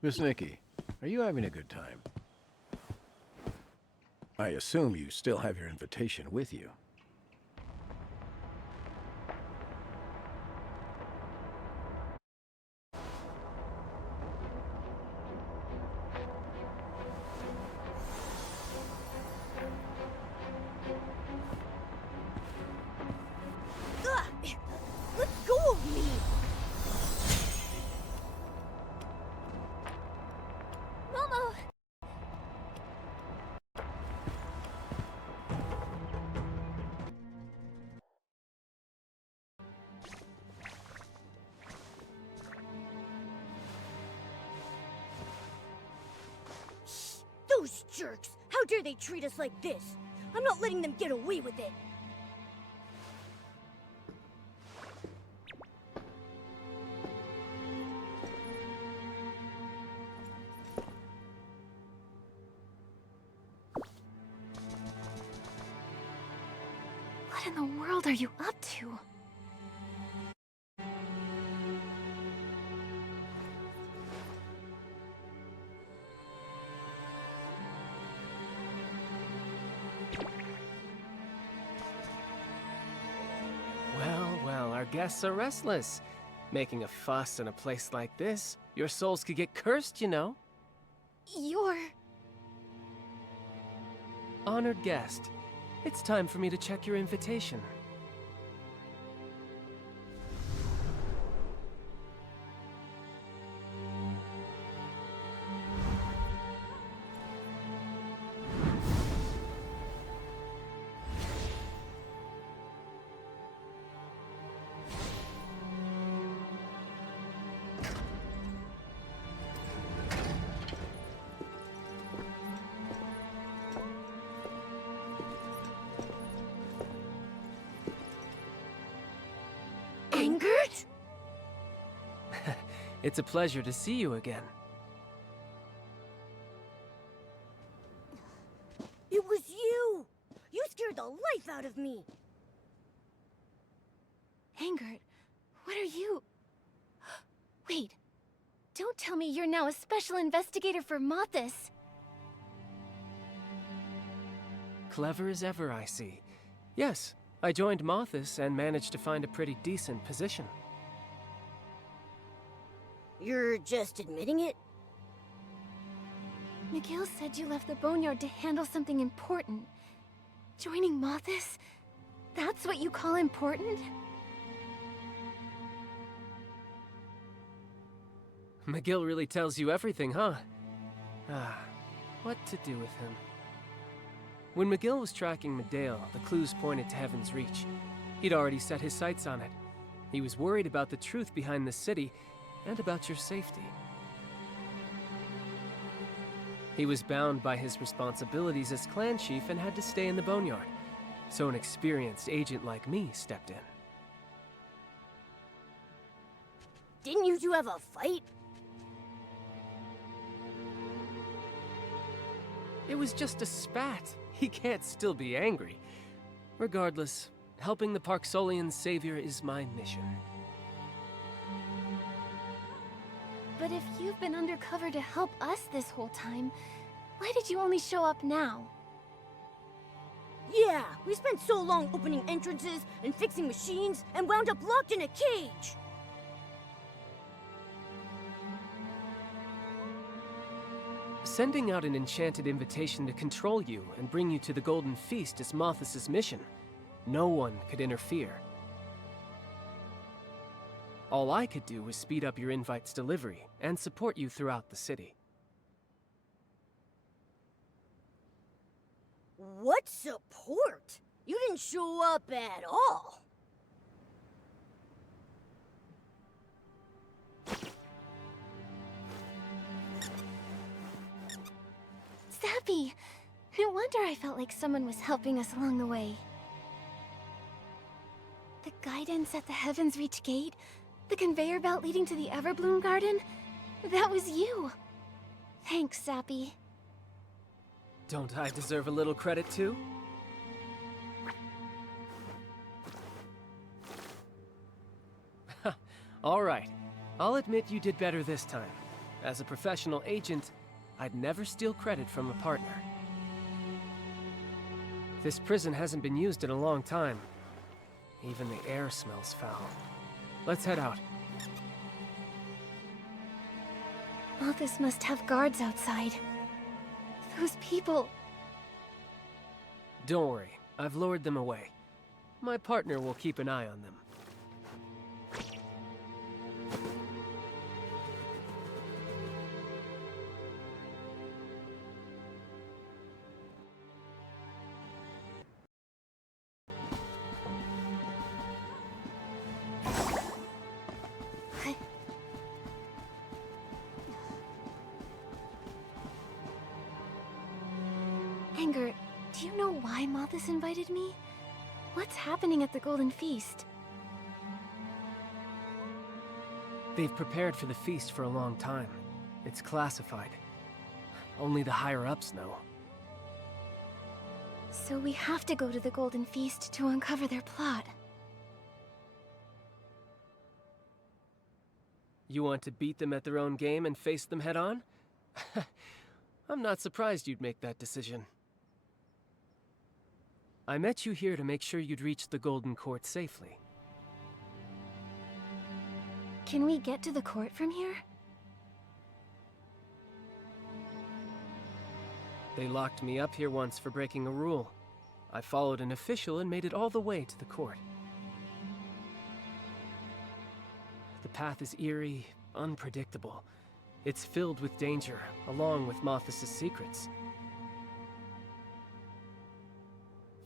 Miss Nikki, are you having a good time? I assume you still have your invitation with you. Ugh! Let go of me! Momo! Those jerks! How dare they treat us like this? I'm not letting them get away with it! What in the world are you up to? Well, our guests are restless. Making a fuss in a place like this, your souls could get cursed, you know. You're... Honored guest, it's time for me to check your invitation. Angert? It's a pleasure to see you again. It was you! You scared the life out of me! Angert, what are you... Wait, don't tell me you're now a special investigator for Mothis. Clever as ever, I see. Yes, I joined Mothis and managed to find a pretty decent position. You're just admitting it? McGill said you left the boneyard to handle something important. Joining Mothis? That's what you call important? McGill really tells you everything, huh? What to do with him? When McGill was tracking Medale, the clues pointed to Heaven's Reach. He'd already set his sights on it. He was worried about the truth behind the city, and about your safety. He was bound by his responsibilities as clan chief and had to stay in the boneyard, so an experienced agent like me stepped in. Didn't you two have a fight? It was just a spat. He can't still be angry. Regardless, helping the Parksolian savior is my mission. But if you've been undercover to help us this whole time, why did you only show up now? Yeah, we spent so long opening entrances and fixing machines and wound up locked in a cage! Sending out an enchanted invitation to control you and bring you to the Golden Feast is Mothis' mission. No one could interfere. All I could do was speed up your invite's delivery and support you throughout the city. What support? You didn't show up at all. Zappy! No wonder I felt like someone was helping us along the way. The guidance at the Heaven's Reach gate? The conveyor belt leading to the Everbloom Garden? That was you! Thanks, Zappy. Don't I deserve a little credit too? All right. I'll admit you did better this time. As a professional agent, I'd never steal credit from a partner. This prison hasn't been used in a long time. Even the air smells foul. Let's head out. Malthus must have guards outside. Those people... Don't worry, I've lured them away. My partner will keep an eye on them. Angert, do you know why Malthus invited me? What's happening at the Golden Feast? They've prepared for the feast for a long time. It's classified. Only the higher-ups know. So we have to go to the Golden Feast to uncover their plot. You want to beat them at their own game and face them head-on? I'm not surprised you'd make that decision. I met you here to make sure you'd reach the Golden Court safely. Can we get to the court from here? They locked me up here once for breaking a rule. I followed an official and made it all the way to the court. The path is eerie, unpredictable. It's filled with danger, along with Malthus' secrets.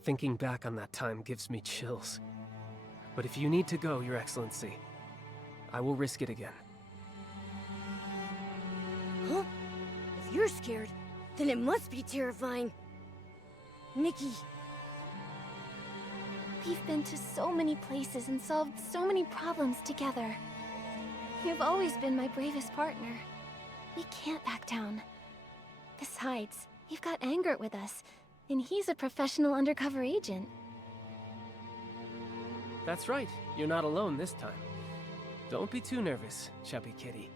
Thinking back on that time gives me chills. But if you need to go, Your Excellency, I will risk it again. Huh? If you're scared, then it must be terrifying. Nikki. We've been to so many places and solved so many problems together. You've always been my bravest partner. We can't back down. Besides, you've got Angert with us, and he's a professional undercover agent. That's right, you're not alone this time. Don't be too nervous, chubby kitty.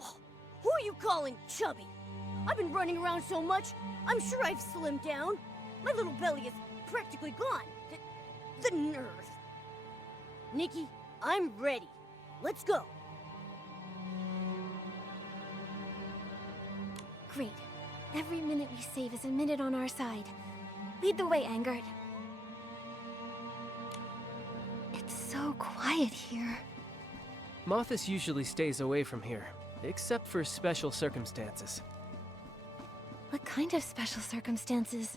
Oh, who are you calling chubby? I've been running around so much, I'm sure I've slimmed down. My little belly is practically gone. The nerve. Nikki, I'm ready. Let's go. Great. Every minute we save is a minute on our side. Lead the way, Angert. It's so quiet here. Malthus usually stays away from here, except for special circumstances. What kind of special circumstances?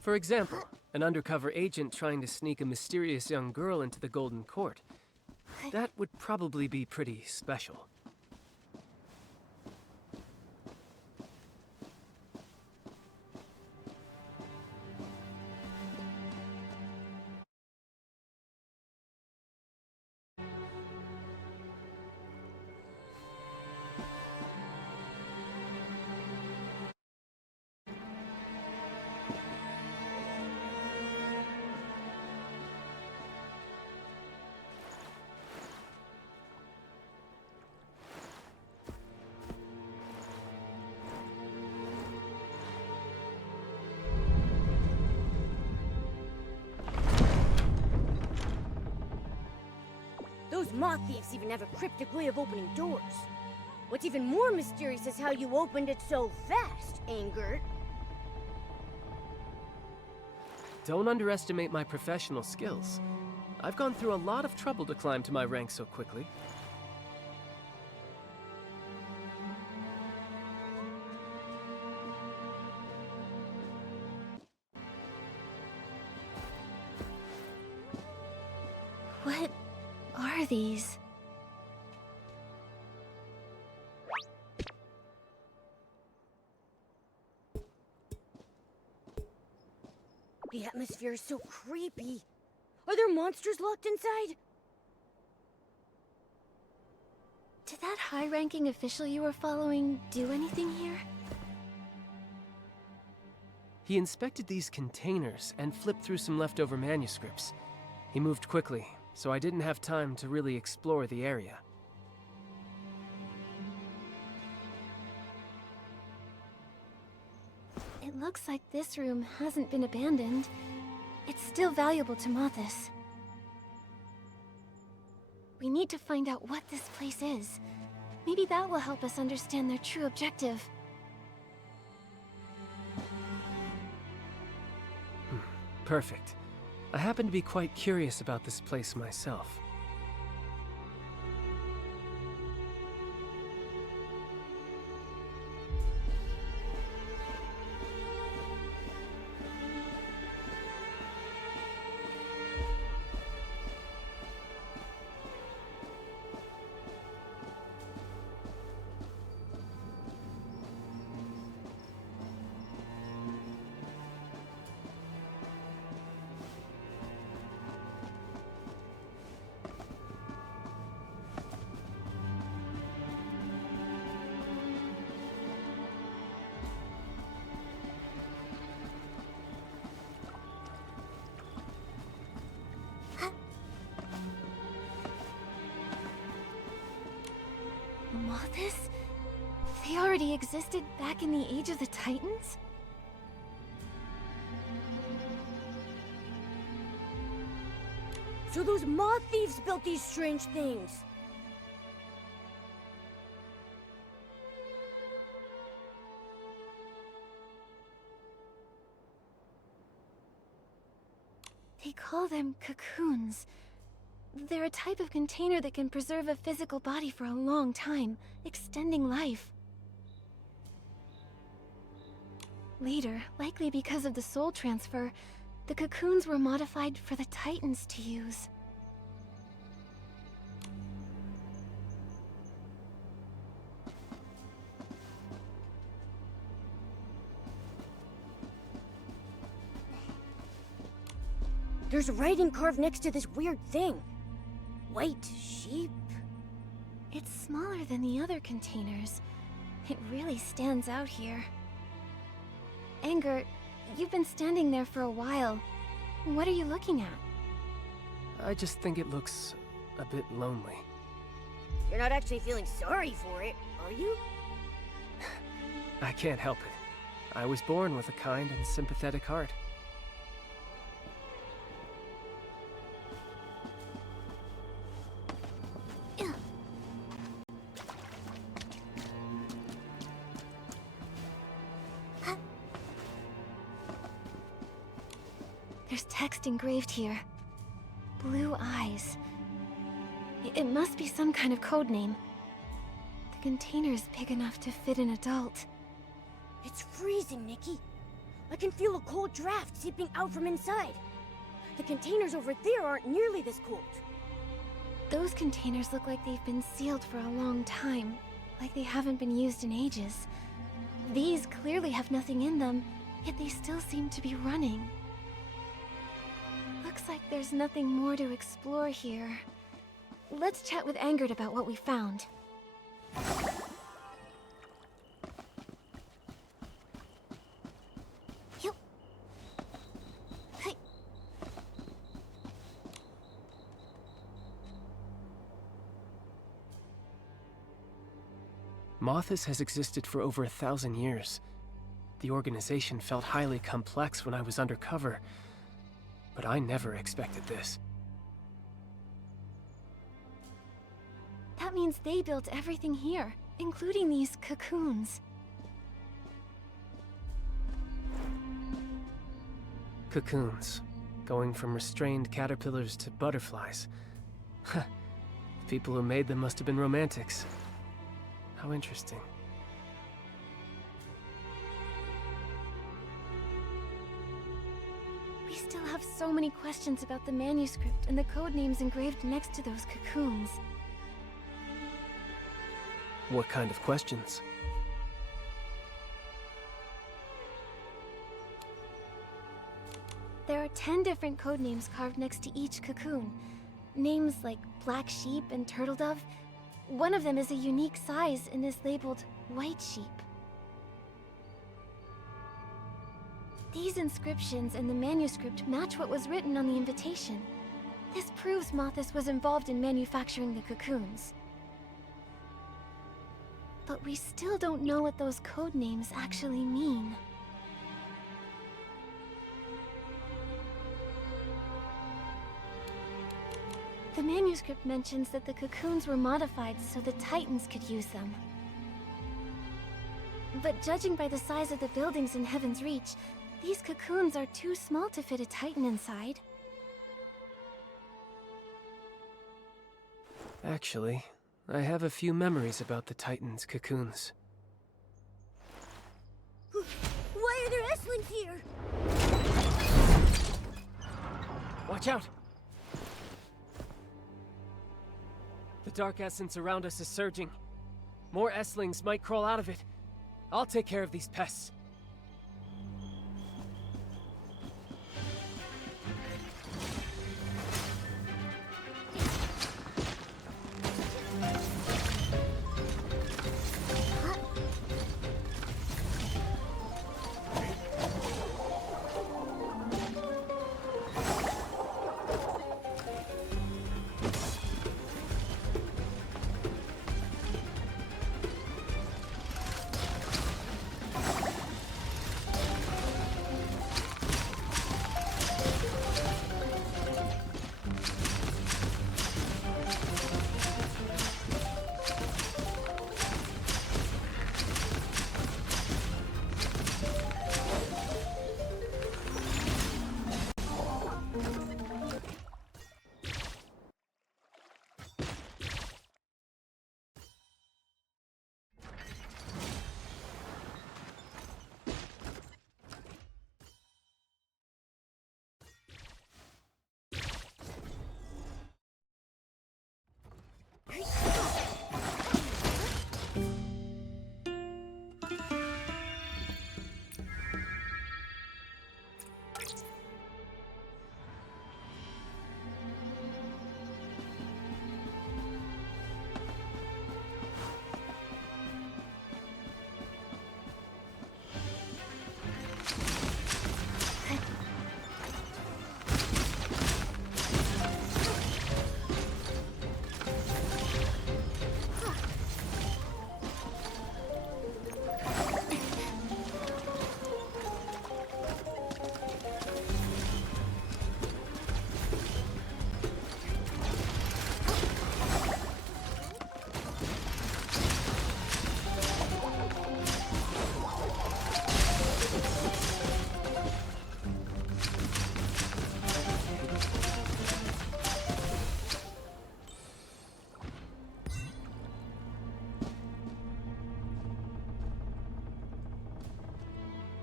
For example, an undercover agent trying to sneak a mysterious young girl into the Golden Court. That would probably be pretty special. Those moth thieves even have a cryptic way of opening doors. What's even more mysterious is how you opened it so fast, Angert. Don't underestimate my professional skills. I've gone through a lot of trouble to climb to my rank so quickly. What are these? The atmosphere is so creepy. Are there monsters locked inside? Did that high-ranking official you were following do anything here? He inspected these containers and flipped through some leftover manuscripts. He moved quickly, so I didn't have time to really explore the area. It looks like this room hasn't been abandoned. It's still valuable to Mothis. We need to find out what this place is. Maybe that will help us understand their true objective. Perfect. I happen to be quite curious about this place myself. Mothis? They already existed back in the Age of the Titans? So those moth thieves built these strange things. They call them cocoons. They're a type of container that can preserve a physical body for a long time, extending life. Later, likely because of the soul transfer, the cocoons were modified for the Titans to use. There's writing carved next to this weird thing. White sheep? It's smaller than the other containers. It really stands out here. Angert, you've been standing there for a while. What are you looking at? I just think it looks a bit lonely. You're not actually feeling sorry for it, are you? I can't help it. I was born with a kind and sympathetic heart. There's text engraved here. Blue eyes. It must be some kind of code name. The container's big enough to fit an adult. It's freezing, Nikki. I can feel a cold draft seeping out from inside. The containers over there aren't nearly this cold. Those containers look like they've been sealed for a long time, like they haven't been used in ages. These clearly have nothing in them, yet they still seem to be running. Looks like there's nothing more to explore here. Let's chat with Angert about what we found. Yup. Hey. Mothis has existed for over 1,000 years. The organization felt highly complex when I was undercover, but I never expected this. That means they built everything here, including these cocoons. Cocoons, going from restrained caterpillars to butterflies. Huh. The people who made them must have been romantics. How interesting. We still have so many questions about the manuscript and the code names engraved next to those cocoons. What kind of questions? There are 10 different code names carved next to each cocoon. Names like black sheep and turtle dove. One of them is a unique size and is labeled white sheep. These inscriptions and the manuscript match what was written on the invitation. This proves Mothis was involved in manufacturing the cocoons. But we still don't know what those code names actually mean. manuscript mentions that the cocoons were modified so the Titans could use them. But judging by the size of the buildings in Heaven's Reach, these cocoons are too small to fit a Titan inside. Actually, I have a few memories about the Titans' cocoons. Why are there S-lings here? Watch out! The dark essence around us is surging. More S-lings might crawl out of it. I'll take care of these pests.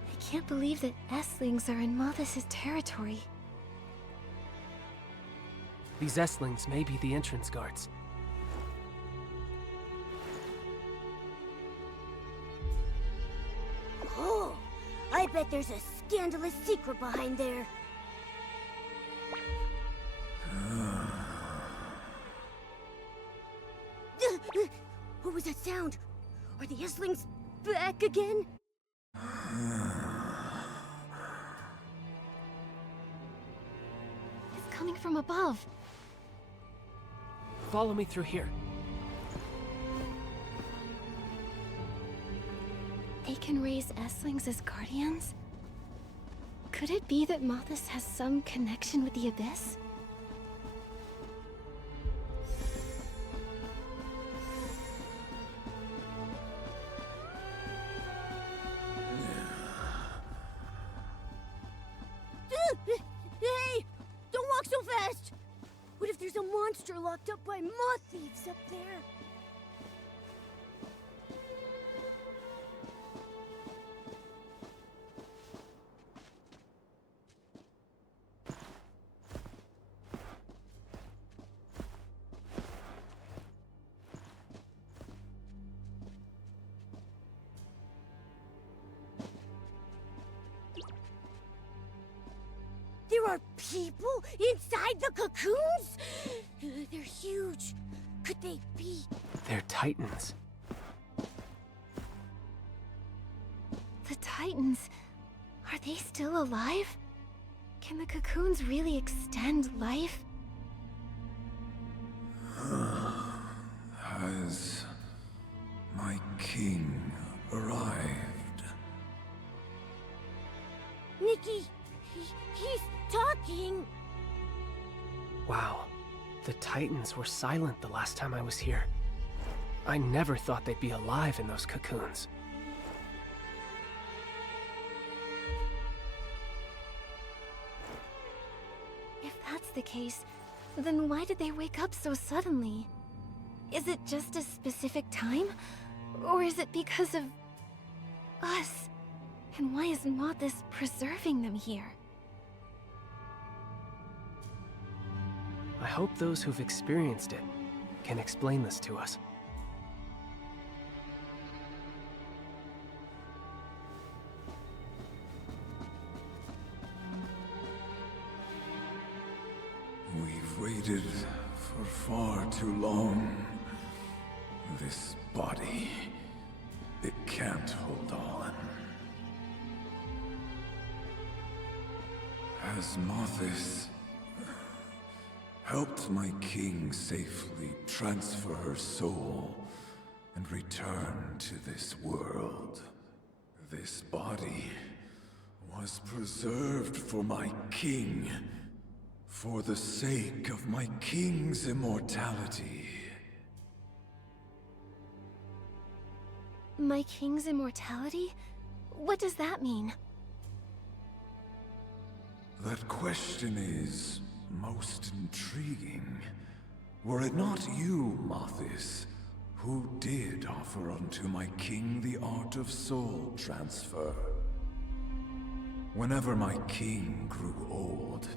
I can't believe that S-lings are in Malthus' territory. These S-lings may be the entrance guards. Oh, I bet there's a scandalous secret behind there. What was that sound? Are the S-lings back again? It's coming from above. Follow me through here. They can raise S-lings as guardians? Could it be that Malthus has some connection with the Abyss? Hey! Don't walk so fast! What if there's a monster locked up by moth thieves up there? There are people inside the cocoons? They're huge. Could they be? They're Titans. The Titans... are they still alive? Can the cocoons really extend life? Has my king arrived? Nikki, he's talking. Wow. The Titans were silent the last time I was here. I never thought they'd be alive in those cocoons. If that's the case, then why did they wake up so suddenly? Is it just a specific time? Or is it because of us? And why is Mothis preserving them here? I hope those who've experienced it can explain this to us. We've waited for far too long. This body, it can't hold on. Has Mothis helped my king safely transfer her soul and return to this world? This body was preserved for my king, for the sake of my king's immortality. My king's immortality? What does that mean? That question is most intriguing. Were it not you, Mothis, who did offer unto my king the art of soul transfer? Whenever my king grew old,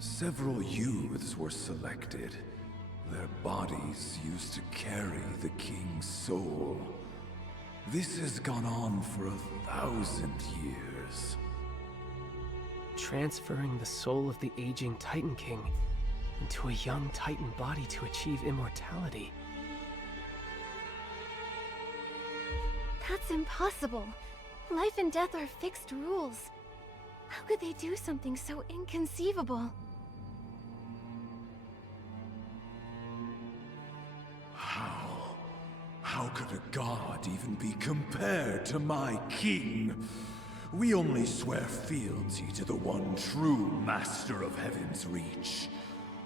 several youths were selected. Their bodies used to carry the king's soul. This has gone on for 1,000 years. Transferring the soul of the aging Titan King into a young Titan body to achieve immortality. That's impossible. Life and death are fixed rules. How could they do something so inconceivable? How could a god even be compared to my king? We only swear fealty to the one true master of Heaven's Reach,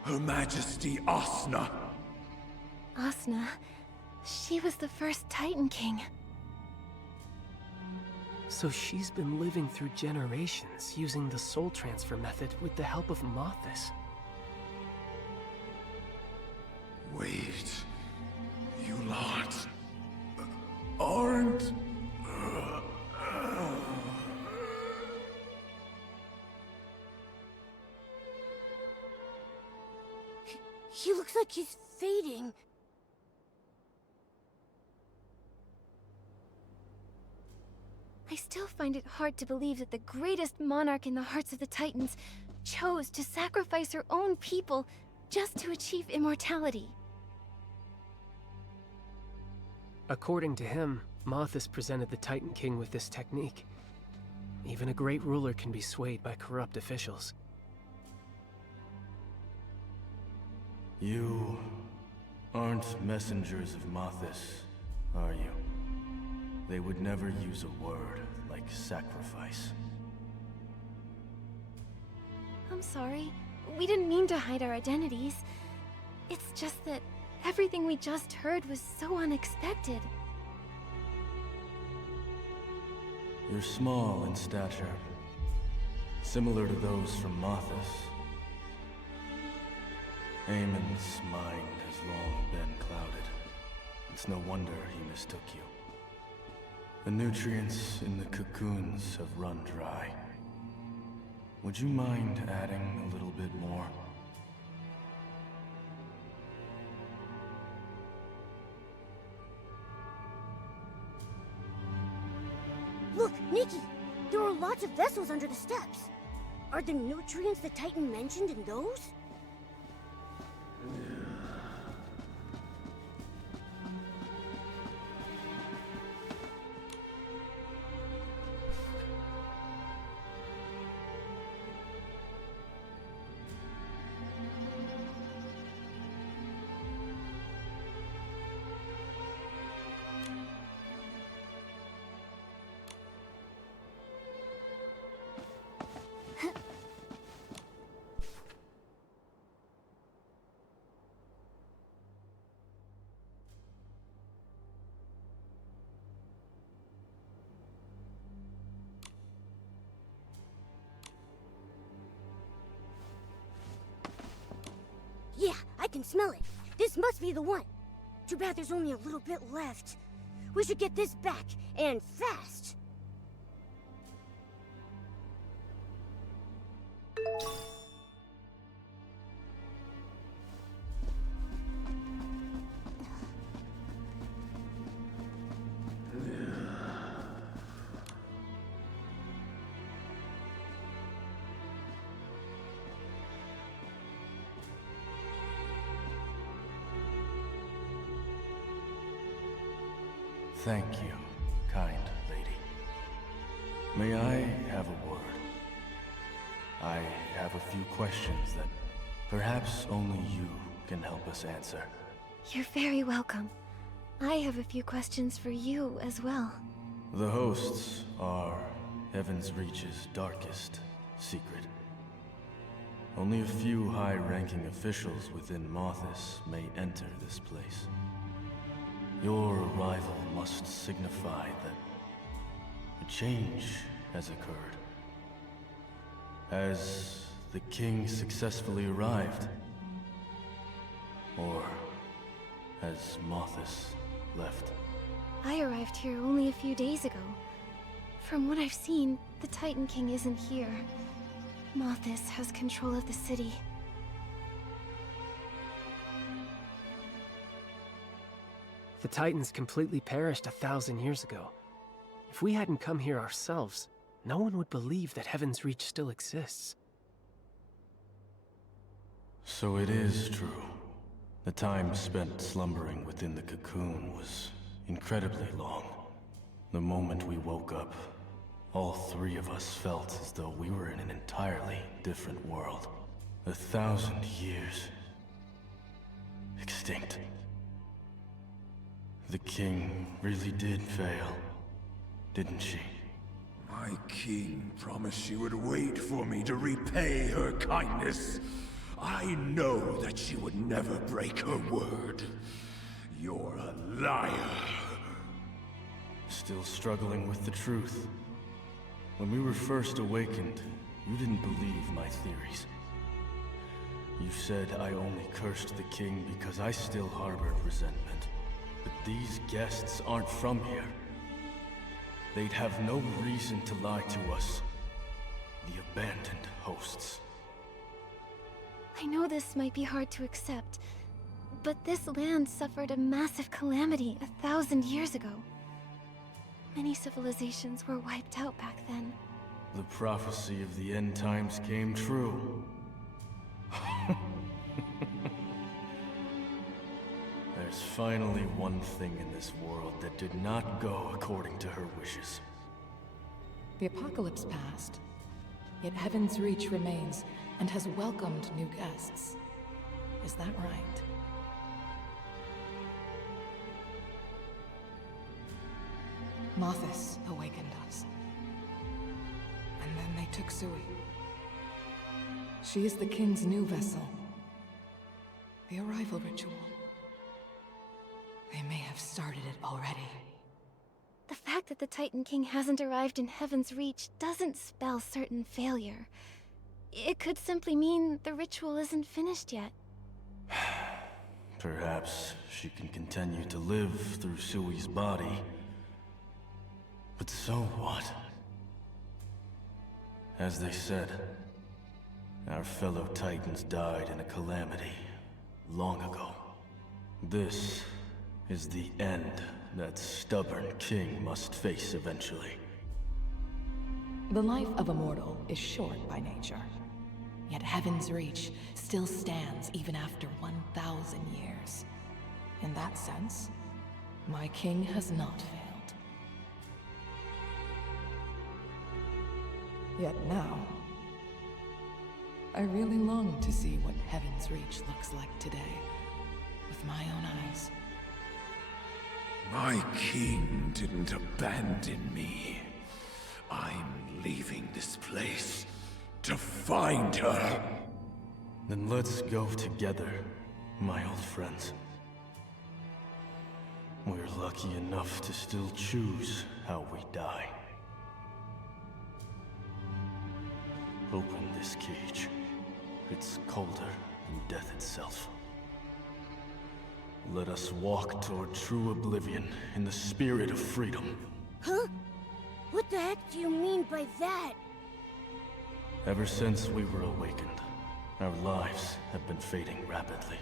Her Majesty Asna. Asna, she was the first Titan King. So she's been living through generations using the soul transfer method with the help of Mothis. Wait, you lot aren't... He looks like he's fading. I still find it hard to believe that the greatest monarch in the hearts of the Titans chose to sacrifice her own people just to achieve immortality. According to him, Mothis presented the Titan King with this technique. Even a great ruler can be swayed by corrupt officials. You aren't messengers of Mothis, are you? They would never use a word like sacrifice. I'm sorry. We didn't mean to hide our identities. It's just that everything we just heard was so unexpected. You're small in stature, similar to those from Mothis. Aemon's mind has long been clouded. It's no wonder he mistook you. The nutrients in the cocoons have run dry. Would you mind adding a little bit more? Look, Nikki! There are lots of vessels under the steps. Are the nutrients the Titan mentioned in those? can smell it. This must be the one. Too bad there's only a little bit left. We should get this back, and fast. Thank you, kind lady. May I have a word? I have a few questions that perhaps only you can help us answer. You're very welcome. I have a few questions for you as well. The hosts are Heaven's Reach's darkest secret. Only a few high-ranking officials within Mothis may enter this place. Your arrival must signify that a change has occurred. Has the king successfully arrived? Or has Mothis left? I arrived here only a few days ago. From what I've seen, the Titan King isn't here. Mothis has control of the city. The Titans completely perished 1,000 years ago. If we hadn't come here ourselves, no one would believe that Heaven's Reach still exists. So it is true. The time spent slumbering within the cocoon was incredibly long. The moment we woke up, all three of us felt as though we were in an entirely different world. 1,000 years. Extinct. The king really did fail, didn't she? My king promised she would wait for me to repay her kindness. I know that she would never break her word. You're a liar. Still struggling with the truth. When we were first awakened, you didn't believe my theories. You said I only cursed the king because I still harbored resentment. But these guests aren't from here. They'd have no reason to lie to us. The abandoned hosts. I know this might be hard to accept, but this land suffered a massive calamity 1,000 years ago. Many civilizations were wiped out back then. The prophecy of the end times came true. There's finally one thing in this world that did not go according to her wishes. The apocalypse passed, yet Heaven's Reach remains and has welcomed new guests. Is that right? Mothis awakened us. And then they took Sui. She is the king's new vessel. The arrival ritual. They may have started it already. The fact that the Titan King hasn't arrived in Heaven's Reach doesn't spell certain failure. It could simply mean the ritual isn't finished yet. Perhaps she can continue to live through Sui's body. But so what? As they said, our fellow Titans died in a calamity long ago. This is the end that stubborn king must face eventually. The life of a mortal is short by nature. Yet Heaven's Reach still stands even after 1,000 years. In that sense, my king has not failed. Yet now, I really long to see what Heaven's Reach looks like today, with my own eyes. My king didn't abandon me. I'm leaving this place to find her. Then let's go together, my old friends. We're lucky enough to still choose how we die. Open this cage. It's colder than death itself. Let us walk toward true oblivion in the spirit of freedom. Huh? What the heck do you mean by that? Ever since we were awakened, our lives have been fading rapidly.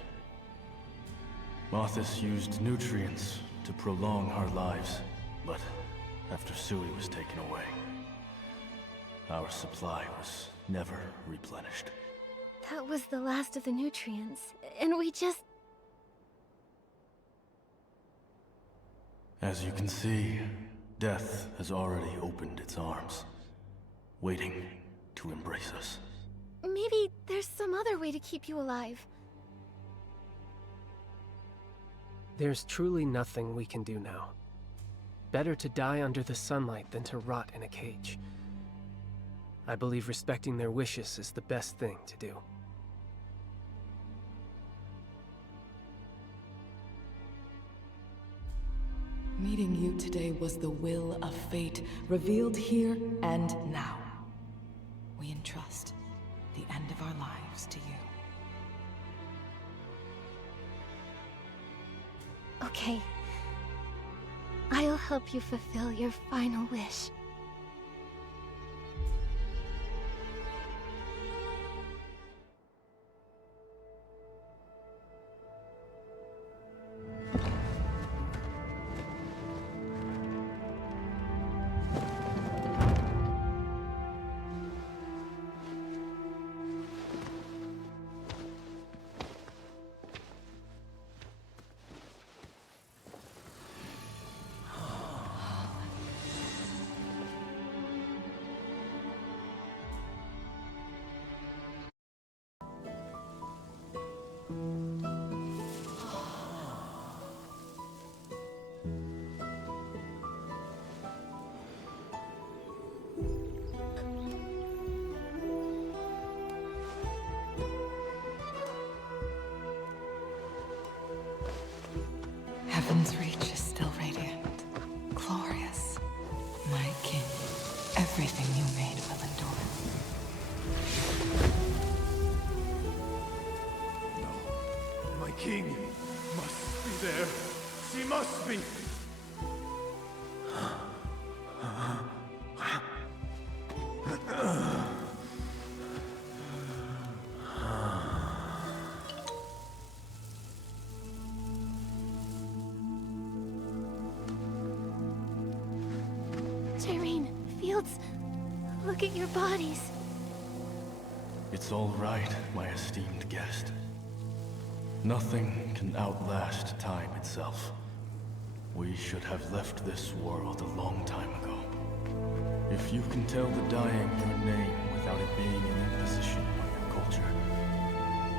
Mothis used nutrients to prolong our lives, but after Sui was taken away, our supply was never replenished. That was the last of the nutrients, and we just... As you can see, death has already opened its arms, waiting to embrace us. Maybe there's some other way to keep you alive. There's truly nothing we can do now. Better to die under the sunlight than to rot in a cage. I believe respecting their wishes is the best thing to do. Meeting you today was the will of fate, revealed here and now. We entrust the end of our lives to you. Okay. I'll help you fulfill your final wish. Heaven's reach is still radiant, glorious. My king, everything you made will endure. No. My king must be there. She must be. Look at your bodies. It's all right, my esteemed guest. Nothing can outlast time itself. We should have left this world a long time ago. If you can tell the dying your name without it being an imposition on your culture,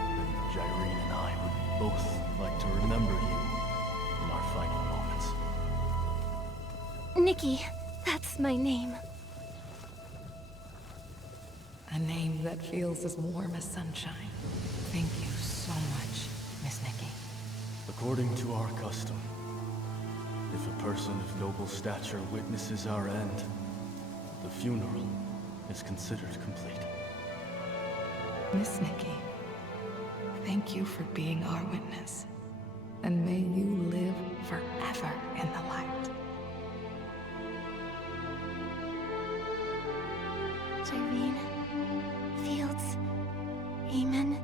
then Jyrene and I would both like to remember you in our final moments. Nikki, that's my name. A name that feels as warm as sunshine. Thank you so much, Miss Nikki. According to our custom, if a person of noble stature witnesses our end, the funeral is considered complete. Miss Nikki, thank you for being our witness. And may you live forever in the light. Jyrene, Fields, Amen.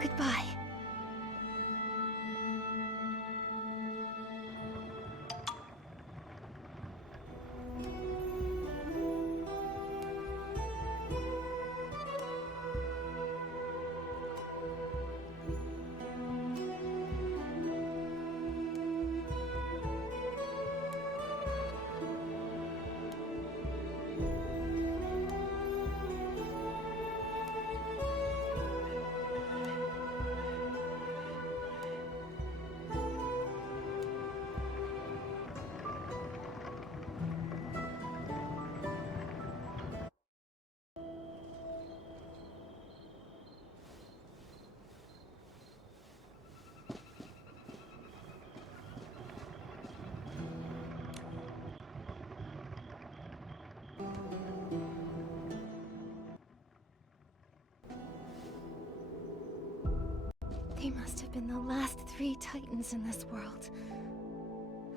Goodbye. been the last 3 Titans in this world.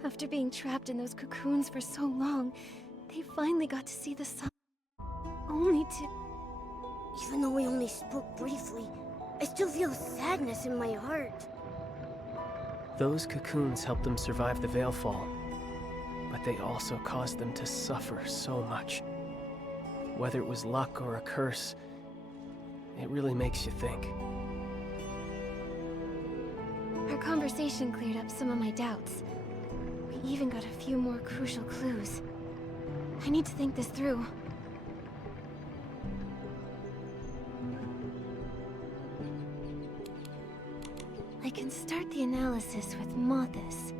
After being trapped in those cocoons for so long, they finally got to see the sun. Only to... Even though we only spoke briefly, I still feel sadness in my heart. Those cocoons helped them survive the Veilfall, but they also caused them to suffer so much. Whether it was luck or a curse, it really makes you think. Our conversation cleared up some of my doubts. We even got a few more crucial clues. I need to think this through. I can start the analysis with Mothis.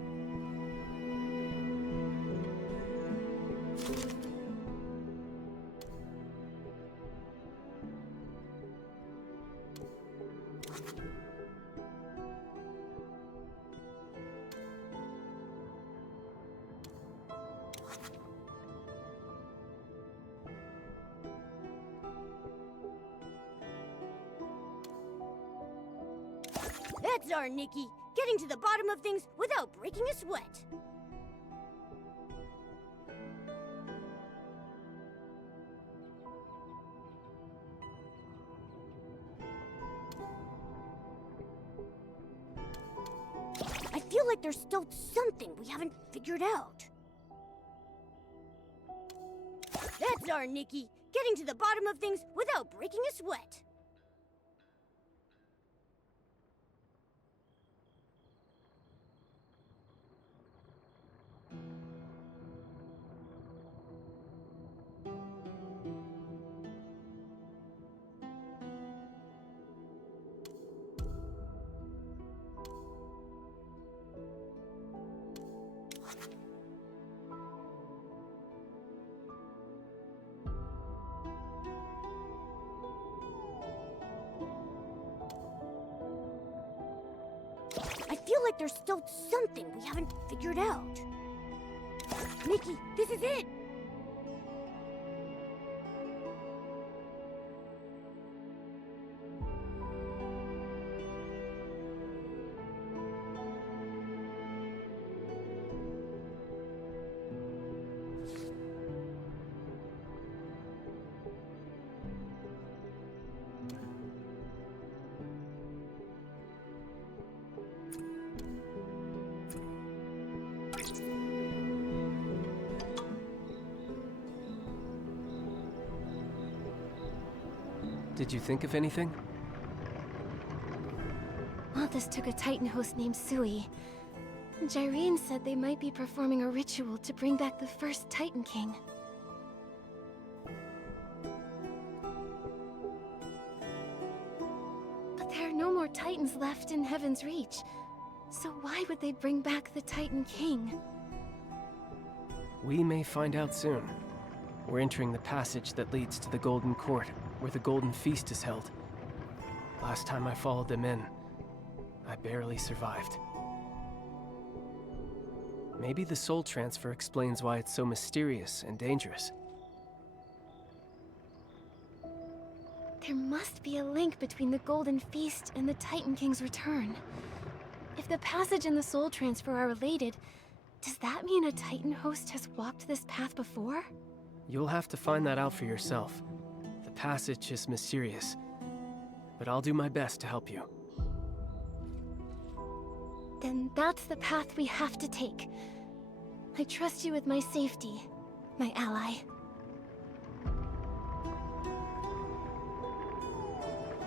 That's our Nikki, getting to the bottom of things without breaking a sweat. I feel like there's still something we haven't figured out. That's our Nikki, getting to the bottom of things without breaking a sweat. I feel like there's still something we haven't figured out. Nikki, this is it! Did you think of anything? Mothis took a Titan host named Sui. Jyrene said they might be performing a ritual to bring back the first Titan King. But there are no more Titans left in Heaven's Reach. So why would they bring back the Titan King? We may find out soon. We're entering the passage that leads to the Golden Court, where the Golden Feast is held. Last time I followed them in, I barely survived. Maybe the soul transfer explains why it's so mysterious and dangerous. There must be a link between the Golden Feast and the Titan King's return. If the passage and the soul transfer are related, does that mean a Titan host has walked this path before? You'll have to find that out for yourself. The passage is mysterious, but I'll do my best to help you. Then that's the path we have to take. I trust you with my safety, my ally.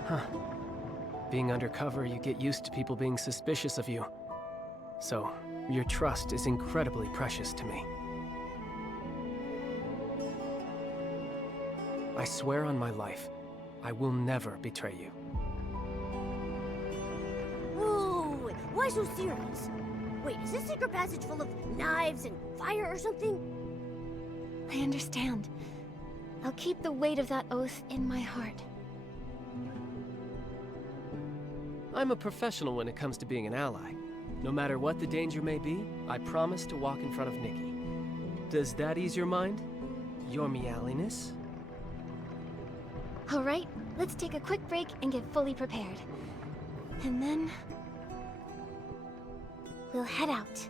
Huh. Being undercover, you get used to people being suspicious of you. So, your trust is incredibly precious to me. I swear on my life, I will never betray you. Whoa, why so serious? Wait, is this secret passage full of knives and fire or something? I understand. I'll keep the weight of that oath in my heart. I'm a professional when it comes to being an ally. No matter what the danger may be, I promise to walk in front of Nikki. Does that ease your mind? Your meowliness? All right, let's take a quick break and get fully prepared. And then, we'll head out.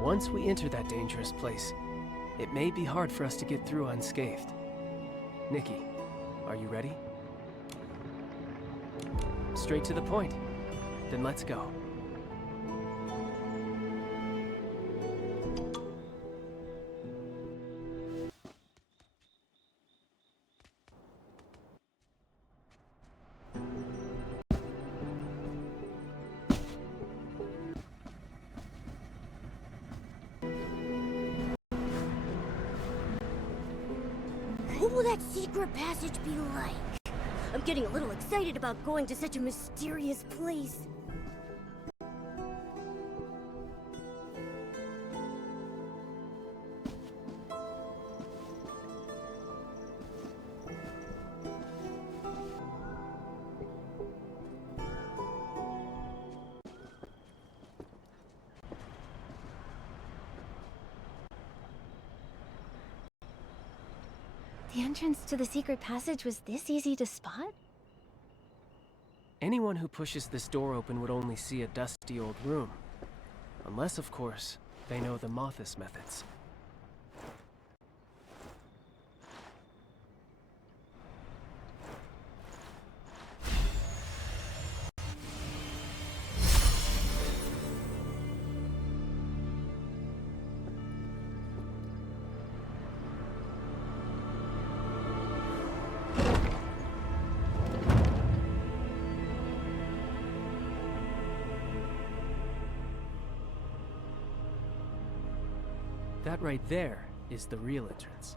Once we enter that dangerous place, it may be hard for us to get through unscathed. Nikki, are you ready? Straight to the point. Then let's go. What will that secret passage be like? I'm getting a little excited about going to such a mysterious place. The entrance to the secret passage was this easy to spot? Anyone who pushes this door open would only see a dusty old room. Unless, of course, they know the Mothis methods. That right there is the real entrance.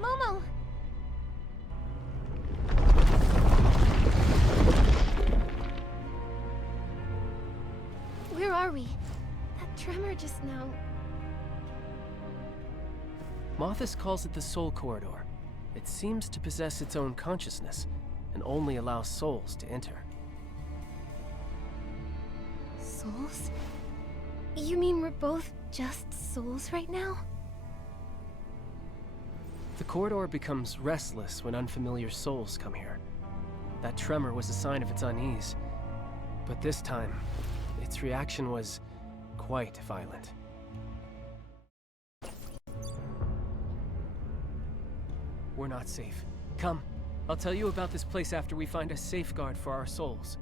Momo! Where are we? That tremor just now... Mothis calls it the Soul Corridor. It seems to possess its own consciousness, and only allows souls to enter. Souls? You mean we're both just souls right now? The corridor becomes restless when unfamiliar souls come here. That tremor was a sign of its unease, but this time, its reaction was quite violent. we're not safe. Come, I'll tell you about this place after we find a safeguard for our souls.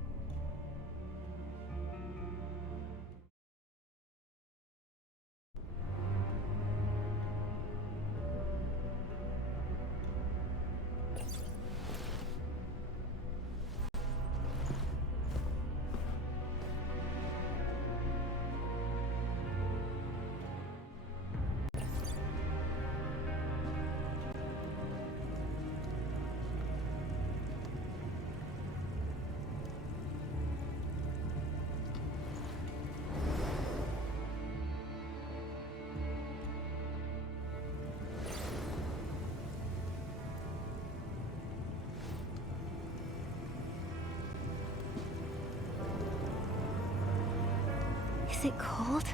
Is it cold?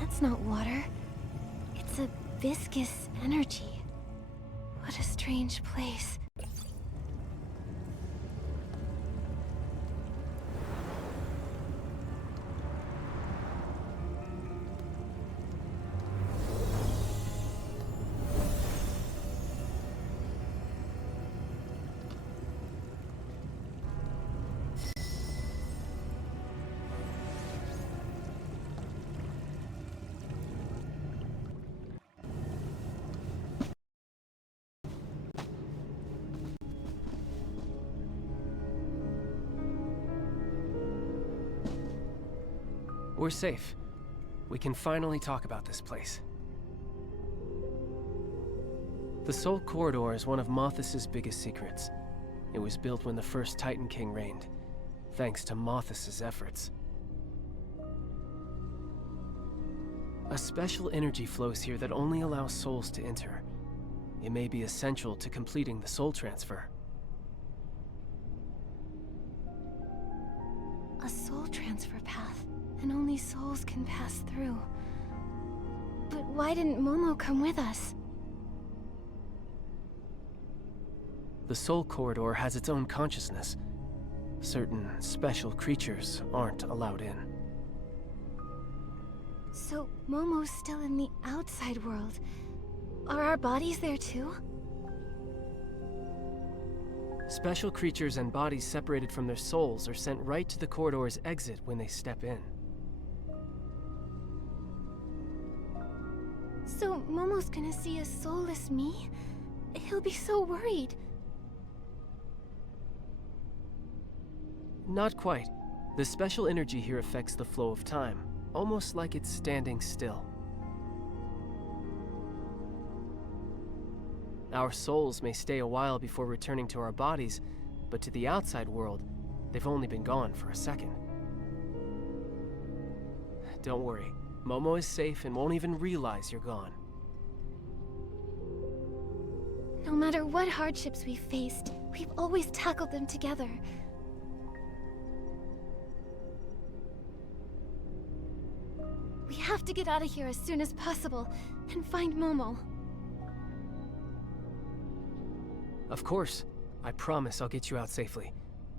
That's not water. It's a viscous energy. What a strange place. We're safe. We can finally talk about this place. The Soul Corridor is one of Mothis' biggest secrets. It was built when the first Titan King reigned, thanks to Mothis' efforts. A special energy flows here that only allows souls to enter. It may be essential to completing the soul transfer. A soul transfer path, and only souls can pass through. But why didn't Momo come with us? The Soul Corridor has its own consciousness. Certain special creatures aren't allowed in. So Momo's still in the outside world. Are our bodies there too? Special creatures and bodies separated from their souls are sent right to the corridor's exit when they step in. So Momo's gonna see a soulless me? He'll be so worried. Not quite. The special energy here affects the flow of time, almost like it's standing still. Our souls may stay a while before returning to our bodies, but to the outside world, they've only been gone for a second. Don't worry, Momo is safe and won't even realize you're gone. No matter what hardships we've faced, we've always tackled them together. We have to get out of here as soon as possible and find Momo. Of course. I promise I'll get you out safely.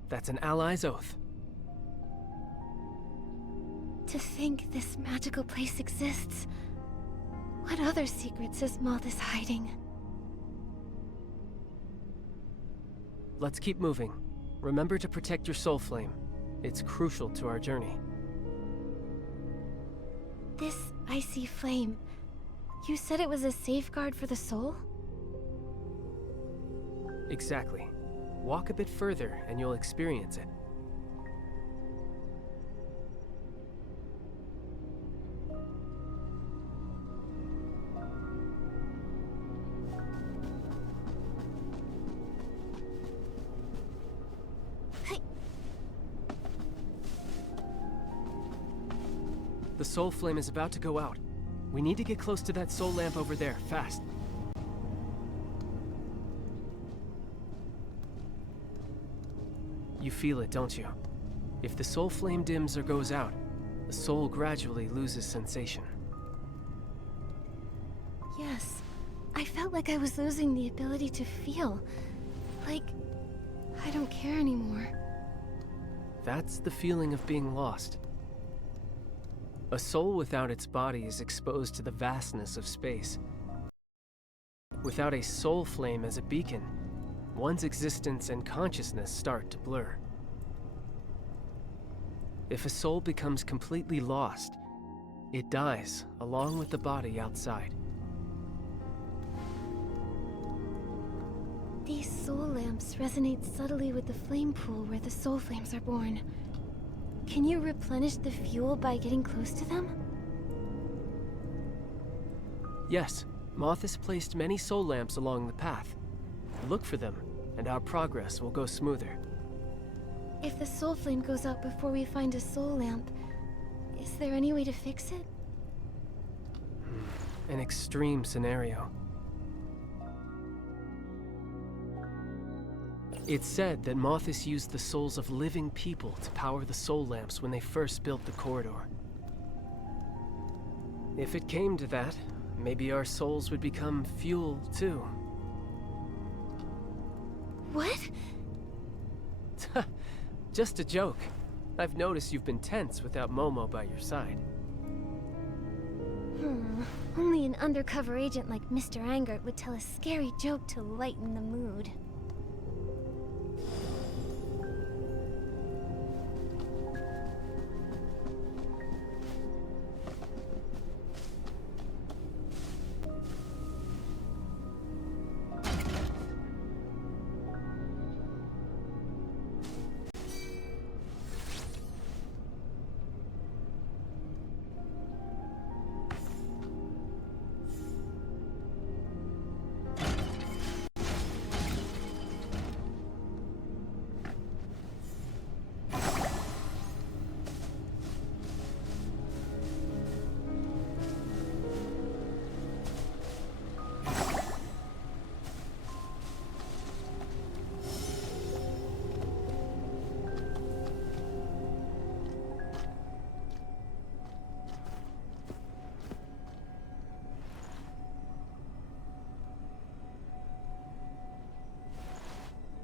That's an ally's oath. To think this magical place exists. What other secrets is Mothis hiding? Let's keep moving. Remember to protect your soul flame. It's crucial to our journey. This icy flame, you said it was a safeguard for the soul? Exactly. Walk a bit further and you'll experience it. Hey. The soul flame is about to go out. We need to get close to that soul lamp over there, fast. You feel it, don't you? If the soul flame dims or goes out, the soul gradually loses sensation. Yes. I felt like I was losing the ability to feel. Like, I don't care anymore. That's the feeling of being lost. A soul without its body is exposed to the vastness of space. Without a soul flame as a beacon, one's existence and consciousness start to blur. If a soul becomes completely lost, it dies along with the body outside. These soul lamps resonate subtly with the flame pool where the soul flames are born. Can you replenish the fuel by getting close to them? Yes, Moth has placed many soul lamps along the path. Look for them, and our progress will go smoother. If the soul flame goes out before we find a soul lamp, is there any way to fix it? An extreme scenario. It's said that Mothis used the souls of living people to power the soul lamps when they first built the corridor. If it came to that, maybe our souls would become fuel, too. What? Just a joke. I've noticed you've been tense without Momo by your side. Only an undercover agent like Mr. Angert would tell a scary joke to lighten the mood.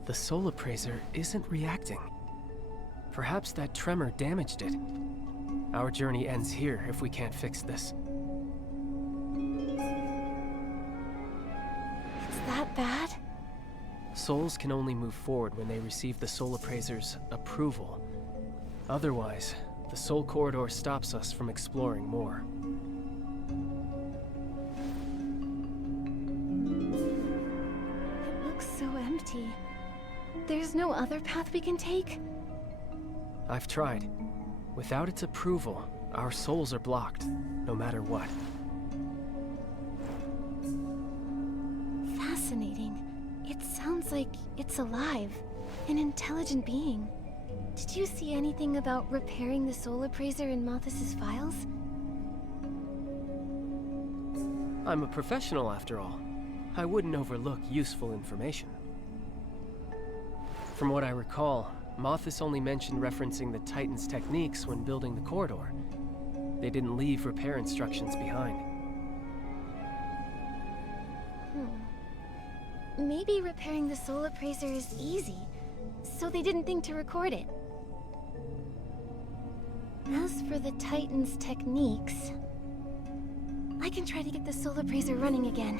The soul appraiser isn't reacting. Perhaps that tremor damaged it. Our journey ends here if we can't fix this. It's that bad? Souls can only move forward when they receive the soul appraiser's approval. Otherwise, the soul corridor stops us from exploring more. It looks so empty. There's no other path we can take? I've tried. Without its approval, our souls are blocked, no matter what. Fascinating. It sounds like it's alive. An intelligent being. Did you see anything about repairing the soul appraiser in Malthus's files? I'm a professional after all. I wouldn't overlook useful information. From what I recall, Malthus only mentioned referencing the Titan's techniques when building the corridor. They didn't leave repair instructions behind. Maybe repairing the soul appraiser is easy, so they didn't think to record it. As for the Titan's techniques, I can try to get the soul appraiser running again.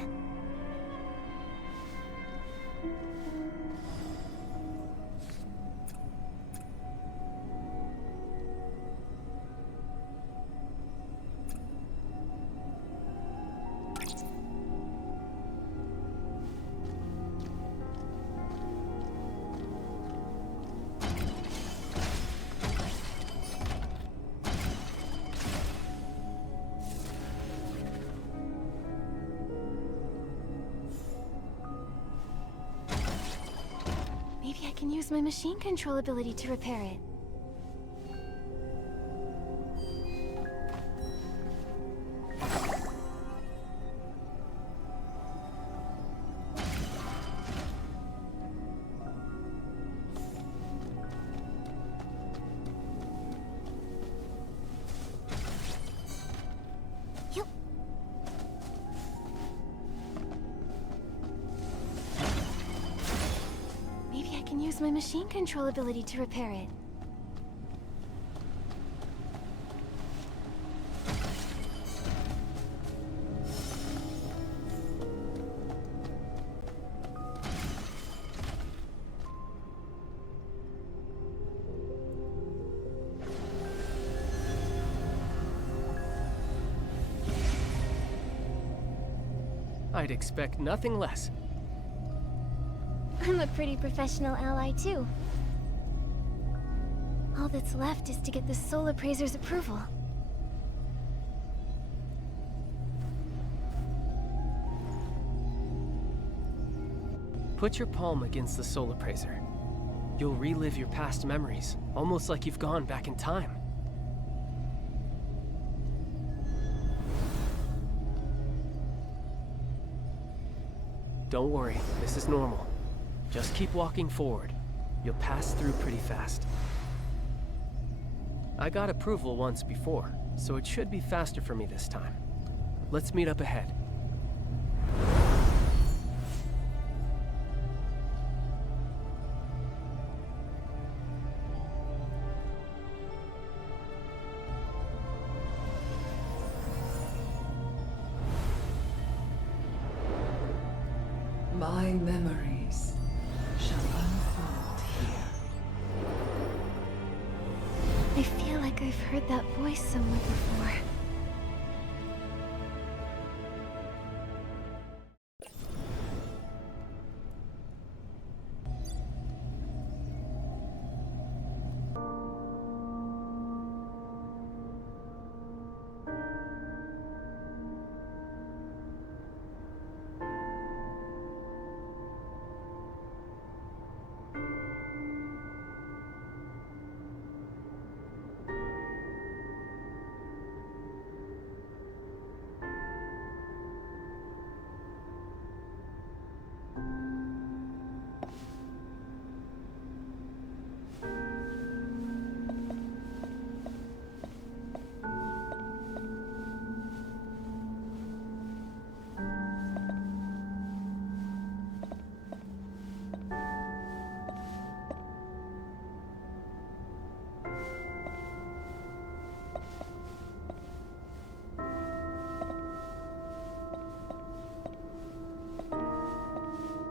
Maybe I can use my machine control ability to repair it. Yup. Maybe I can use my machine control ability to repair it. I'd expect nothing less. I'm a pretty professional ally, too. All that's left is to get the Soul Appraiser's approval. Put your palm against the Soul Appraiser. You'll relive your past memories, almost like you've gone back in time. Don't worry, this is normal. Just keep walking forward. You'll pass through pretty fast. I got approval once before, so it should be faster for me this time. Let's meet up ahead. My memories shall unfold here. I feel like I've heard that voice somewhere before.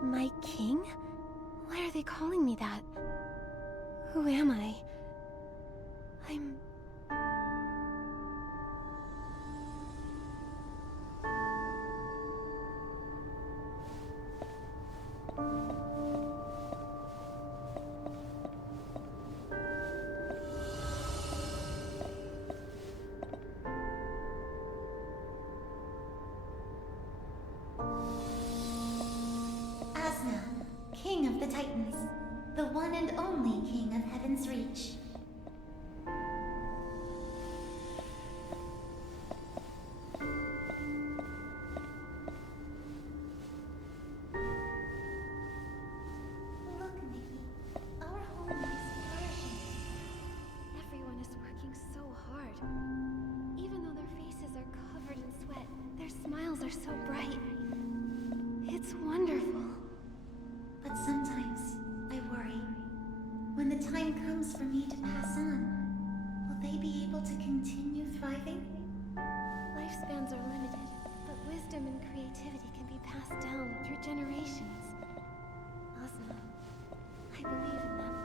My king? Why are they calling me that? Who am I? I'm... King of the Titans, the one and only King of Heaven's Reach. Look, Nikki, our home is flourishing. Everyone is working so hard. Even though their faces are covered in sweat, their smiles are so bright. It's wonderful. But sometimes I worry. When the time comes for me to pass on, will they be able to continue thriving? Lifespans are limited, but wisdom and creativity can be passed down through generations. Ozma, I believe in them.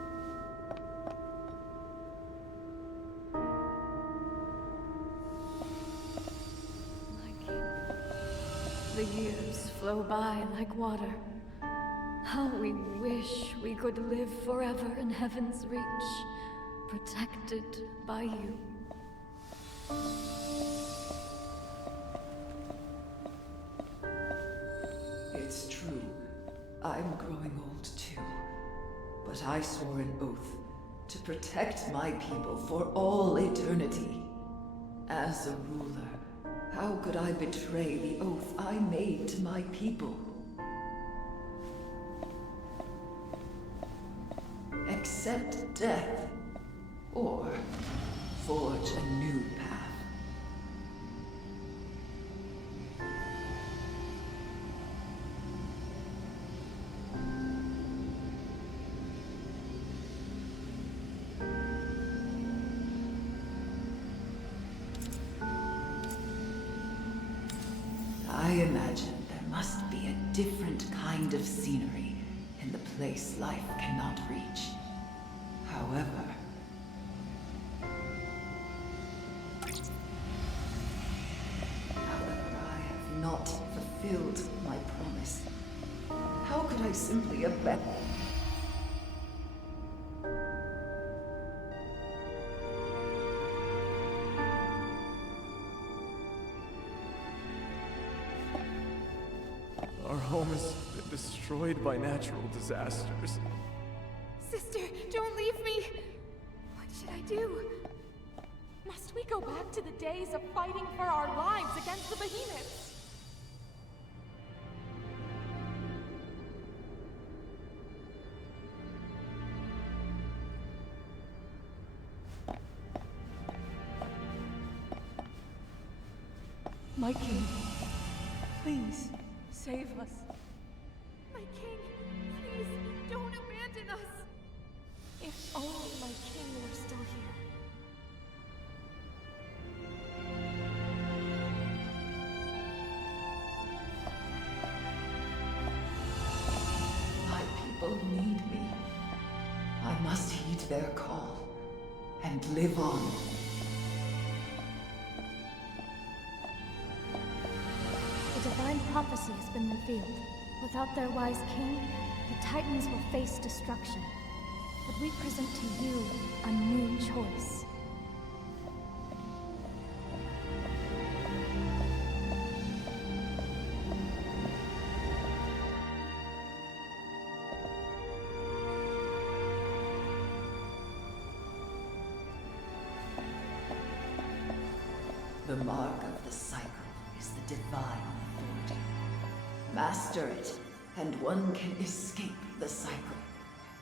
My king, the years flow by like water. How we wish we could live forever in Heaven's Reach, protected by you. It's true. I'm growing old too. But I swore an oath to protect my people for all eternity. As a ruler, how could I betray the oath I made to my people? Accept death, or forge a new path. I imagine there must be a different kind of scenery in the place life cannot reach. However, I have not fulfilled fulfilled my promise. How could I simply abandon? Our home has been destroyed by natural disasters. Sister, don't leave me! What should I do? Must we go back to the days of fighting for our lives against the behemoths? My king, please, save us. My king, please, don't abandon us. If only my king were still here. My people need me. I must heed their call and live on. The divine prophecy has been revealed. Without their wise king, the Titans will face destruction. But we present to you a new choice. The mark of the cycle is the divine authority. Master it, and one can escape the cycle,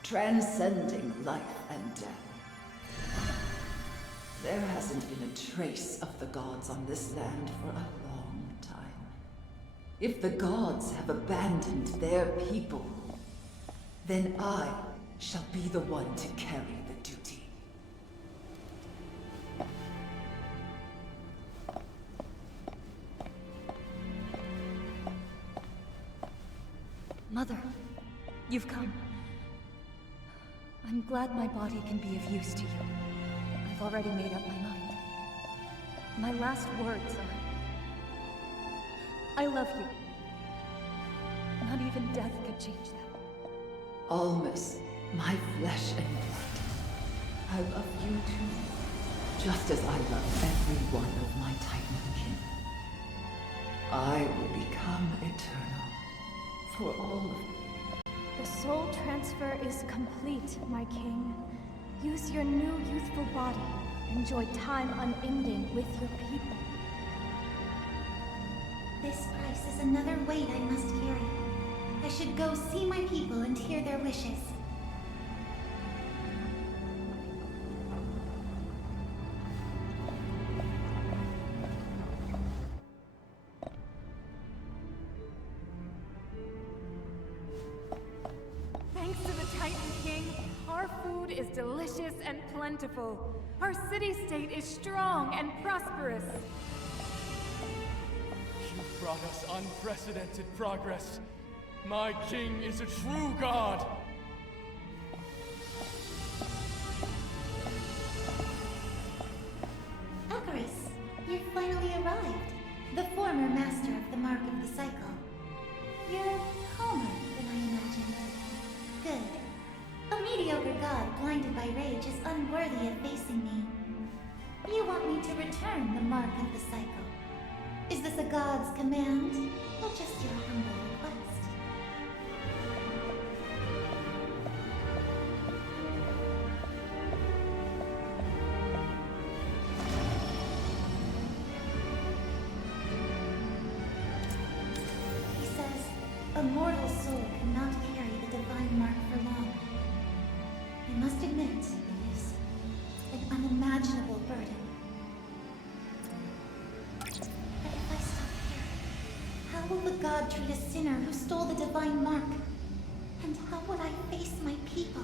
transcending life and death. There hasn't been a trace of the gods on this land for a long time. If the gods have abandoned their people, then I shall be the one to carry the duty. Mother, you've come. I'm glad my body can be of use to you. I've already made up my mind. My last words are, I love you. Not even death could change that. Almas, my flesh and blood. I love you too, just as I love every one of my Titan kin. I will become eternal for all of you. The soul transfer is complete, my king. Use your new youthful body. Enjoy time unending with your people. This price is another weight I must carry. I should go see my people and hear their wishes. Thanks to the Titan King, our food is delicious and plentiful. Our city-state is strong and prosperous. You brought us unprecedented progress. My king is a true god. Icarus, you've finally arrived. The former master of the Mark of the Cycle. You're calmer than I imagined. Good. A mediocre god blinded by rage is unworthy of facing me. You want me to return the Mark of the Cycle. Is this a god's command, or just your humble request? He says, a mortal soul cannot carry the divine mark for long. I must admit, it is an unimaginable burden. But if I stop here, how will the god treat a sinner who stole the divine mark? And how would I face my people?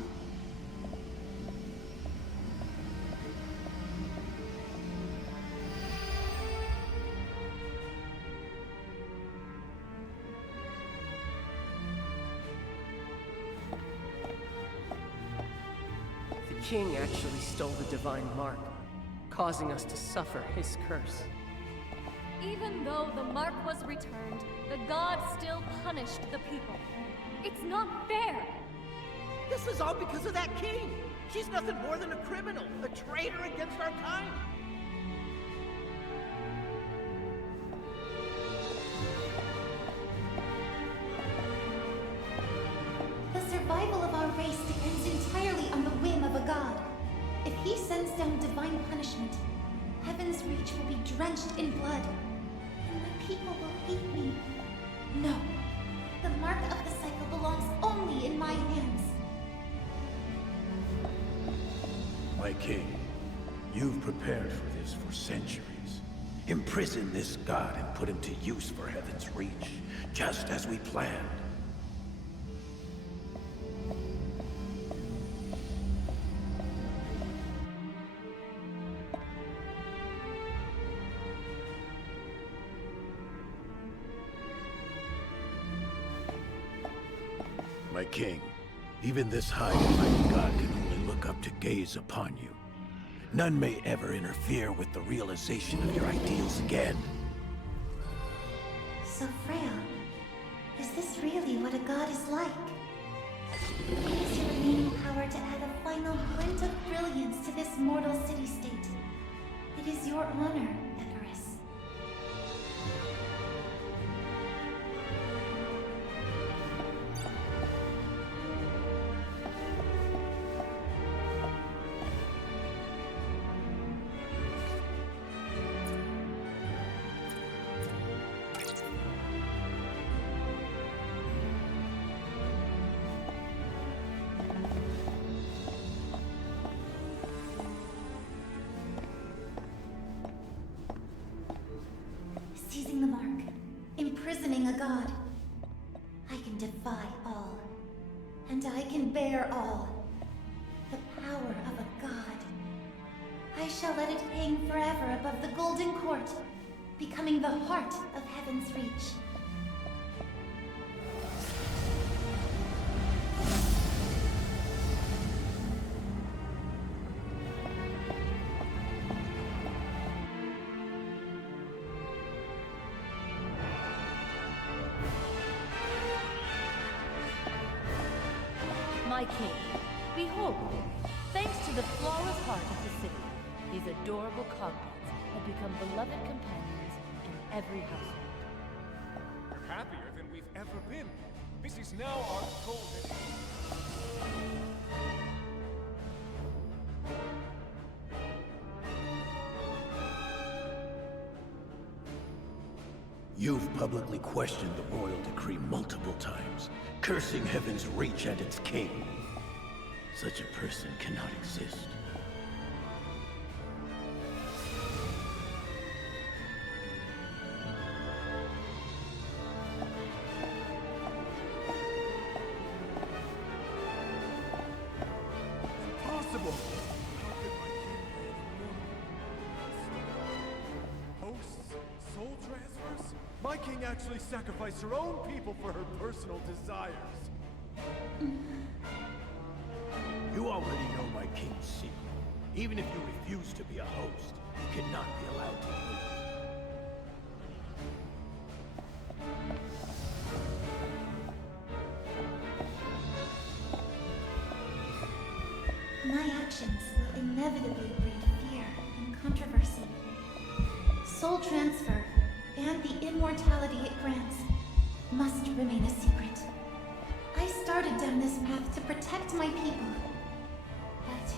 The king actually stole the divine mark, causing us to suffer his curse. even though the mark was returned, the gods still punished the people. It's not fair! This is all because of that king! She's nothing more than a criminal, a traitor against our kind! The survival of our race depends entirely on the whim of a god. If he sends down divine punishment, Heaven's Reach will be drenched in blood, and my people will hate me. No, the mark of the cycle belongs only in my hands. My king, you've prepared for this for centuries. Imprison this god and put him to use for Heaven's Reach, just as we planned. My king, even this high and mighty god can only look up to gaze upon you. None may ever interfere with the realization of your ideals again. So, Freya, is this really what a god is like? It is your remaining power to add a final glint of brilliance to this mortal city-state. It is your honor, Icarus. Seizing the mark, imprisoning a god. I can defy all, and I can bear all. The power of a god. I shall let it hang forever above the Golden Court, becoming the heart of Heaven's Reach. My king, behold, thanks to the flawless heart of the city, these adorable cogbats have become beloved companions in every household. We're happier than we've ever been. This is now our golden age. You've publicly questioned the royal decree multiple times, cursing Heaven's Reach and its king. Such a person cannot exist. Impossible! How could my king hosts? Soul transfers? My king actually sacrificed her own people for her personal desires. You already know my king's secret. Even if you refuse to be a host, you cannot be allowed to live. My actions will inevitably breed fear and controversy. Soul transfer and the immortality it grants must remain a secret. I started down this path to protect my people. But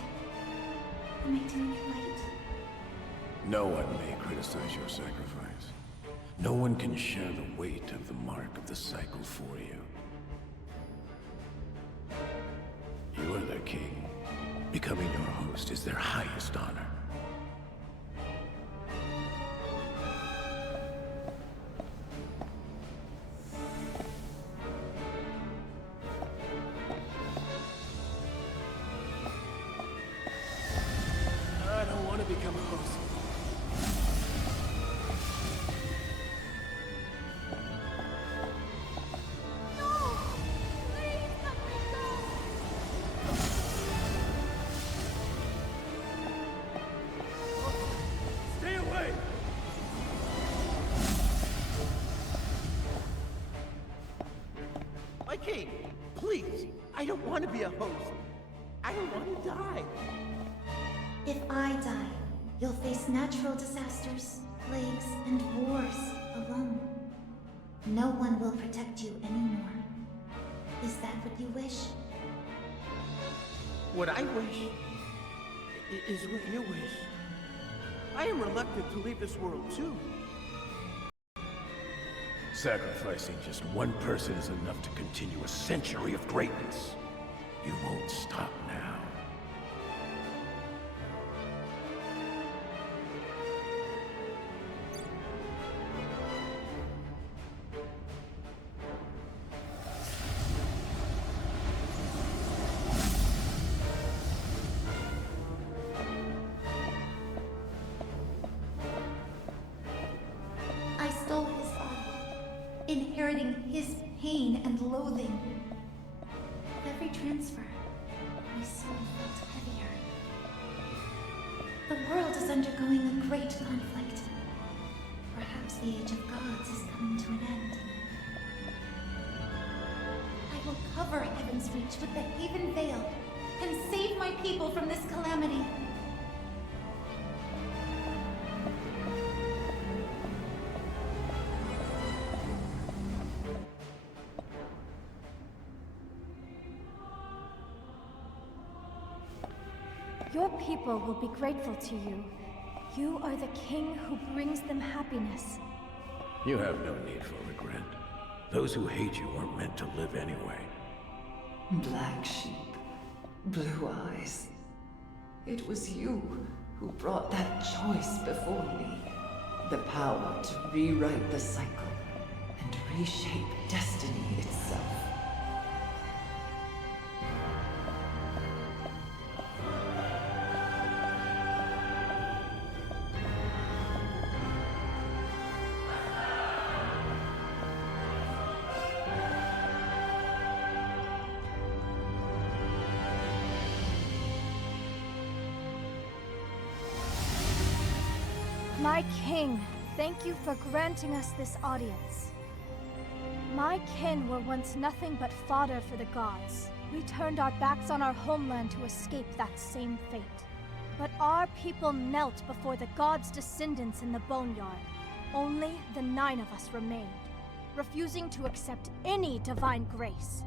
am I doing it right? No one may criticize your sacrifice. No one can share the weight of the mark of the cycle for you. You are their king. Becoming your host is their highest honor. I don't want to become a host. want to be a host. I don't want to die. If I die, you'll face natural disasters, plagues, and wars alone. No one will protect you anymore. Is that what you wish? What I wish is what you wish. I am reluctant to leave this world too. Sacrificing just one person is enough to continue a century of greatness. You won't stop now. I stole his body, inheriting his pain and loathing. With every transfer, my soul felt heavier. The world is undergoing a great conflict. Perhaps the Age of Gods is coming to an end. I will cover Heaven's Reach with the Haven Veil and save my people from this calamity. Your people will be grateful to you. You are the king who brings them happiness. You have no need for regret. Those who hate you weren't meant to live anyway. Black sheep, blue eyes. It was you who brought that choice before me. The power to rewrite the cycle and reshape destiny itself. My king, thank you for granting us this audience. My kin were once nothing but fodder for the gods. We turned our backs on our homeland to escape that same fate. But our people knelt before the gods' descendants in the boneyard. Only the 9 of us remained, refusing to accept any divine grace.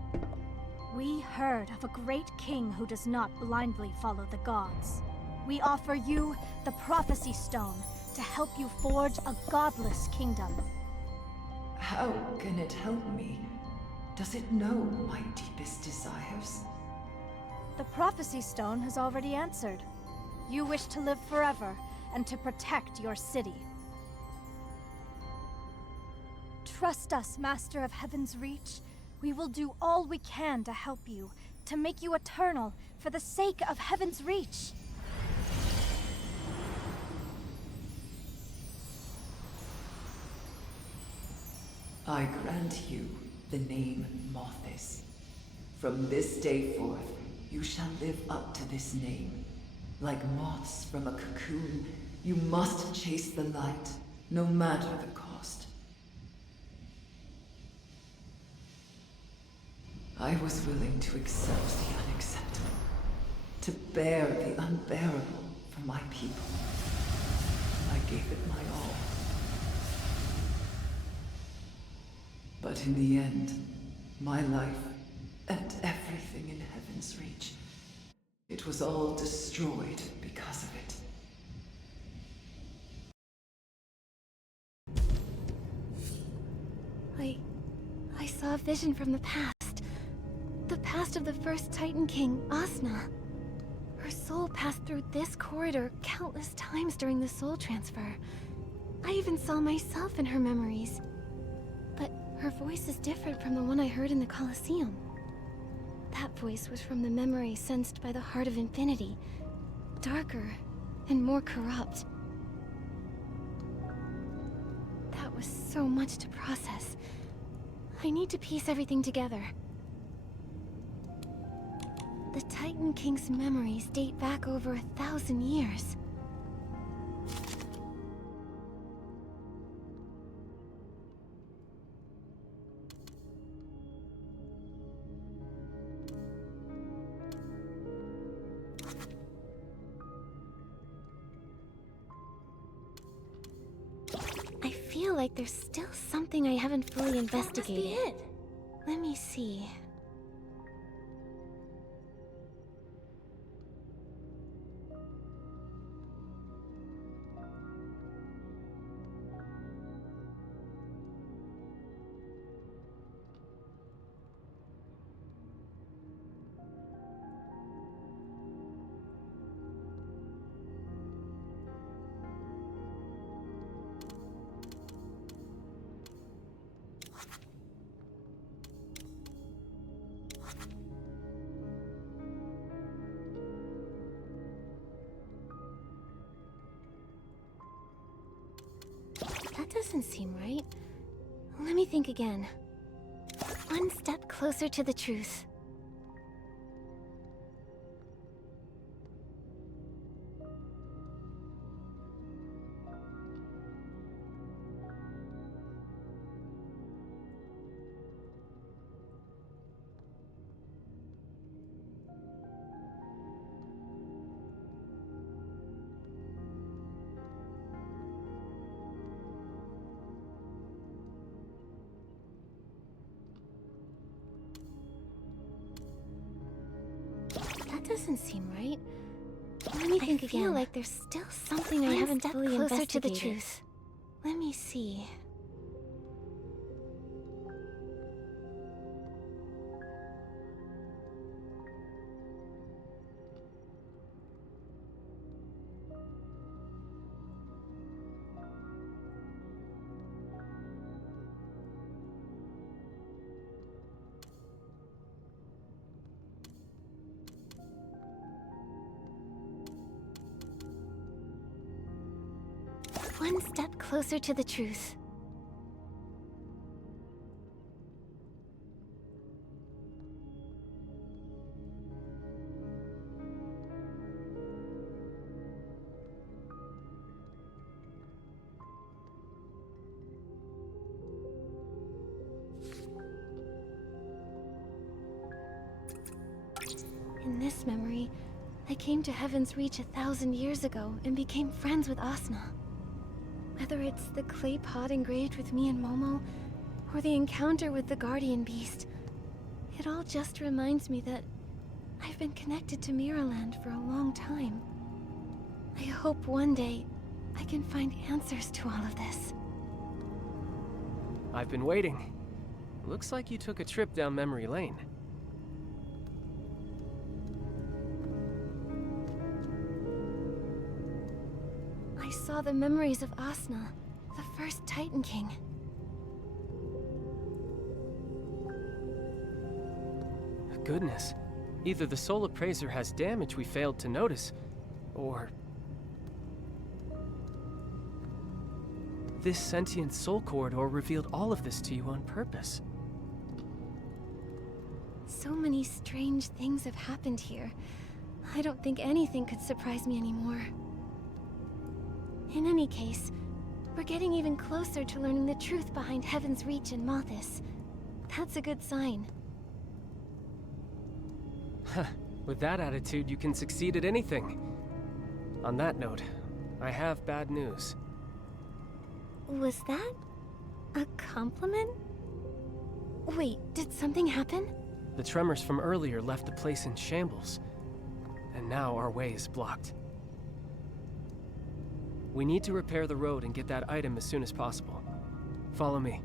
We heard of a great king who does not blindly follow the gods. We offer you the Prophecy Stone to help you forge a godless kingdom. How can it help me? Does it know my deepest desires? The Prophecy Stone has already answered. You wish to live forever and to protect your city. Trust us, Master of Heaven's Reach. We will do all we can to help you, to make you eternal for the sake of Heaven's Reach. I grant you the name Mothis. From this day forth, you shall live up to this name. Like moths from a cocoon, you must chase the light, no matter the cost. I was willing to accept the unacceptable, to bear the unbearable for my people. I gave it my all. But in the end, my life and everything in Heaven's Reach, it was all destroyed because of it. I saw a vision from the past. The past of the first Titan King, Asna. Her soul passed through this corridor countless times during the soul transfer. I even saw myself in her memories. But her voice is different from the one I heard in the Colosseum. That voice was from the memory sensed by the Heart of Infinity. Darker and more corrupt. That was so much to process. I need to piece everything together. The Titan King's memories date back over 1,000 years. like there's still something I haven't fully investigated. That must be it. Let me see. That doesn't seem right. Let me think again. One step closer to the truth. That doesn't seem right. Let me think again. I feel like there's still something I haven't fully investigated. Closer to the truth. Let me see. One step closer to the truth. In this memory, I came to Heaven's Reach 1,000 years ago and became friends with Asna. Whether it's the clay pot engraved with me and Momo, or the encounter with the guardian beast, it all just reminds me that I've been connected to Miraland for a long time. I hope one day I can find answers to all of this. I've been waiting. Looks like you took a trip down memory lane. I saw the memories of Asna, the first Titan King. Goodness. Either the soul appraiser has damage we failed to notice, or... this sentient soul corridor revealed all of this to you on purpose. So many strange things have happened here. I don't think anything could surprise me anymore. In any case, we're getting even closer to learning the truth behind Heaven's Reach and Mothis. That's a good sign. With that attitude, you can succeed at anything. On that note, I have bad news. Was that a compliment? Wait, did something happen? The tremors from earlier left the place in shambles, and now our way is blocked. We need to repair the road and get that item as soon as possible. Follow me.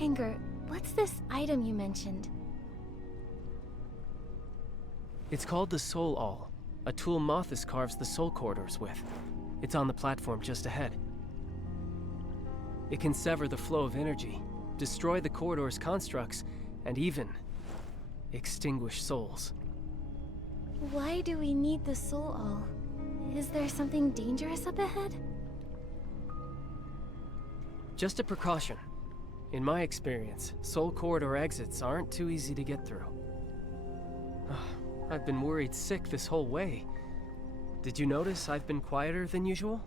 Angert, what's this item you mentioned? It's called the Soul Awl, a tool Mothis carves the soul corridors with. It's on the platform just ahead. It can sever the flow of energy, destroy the corridor's constructs, and even extinguish souls. Why do we need the soul all? Is there something dangerous up ahead? Just a precaution. In my experience, soul corridor exits aren't too easy to get through. I've been worried sick this whole way. Did you notice I've been quieter than usual?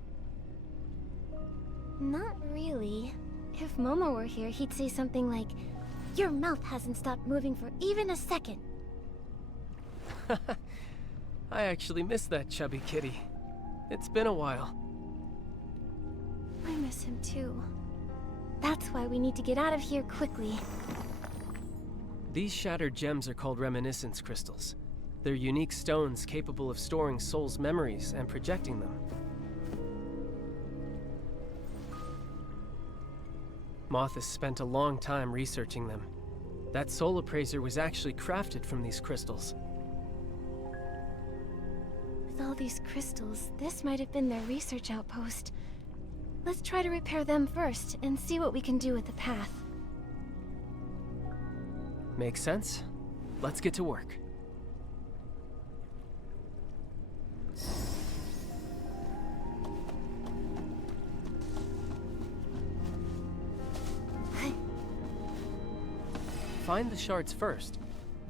Not really. If Momo were here, he'd say something like, "Your mouth hasn't stopped moving for even a second." I actually miss that chubby kitty. It's been a while. I miss him too. That's why we need to get out of here quickly. These shattered gems are called reminiscence crystals. They're unique stones capable of storing souls' memories and projecting them. Moth has spent a long time researching them. That soul appraiser was actually crafted from these crystals. With all these crystals, this might have been their research outpost. Let's try to repair them first and see what we can do with the path. Makes sense. Let's get to work. Find the shards first,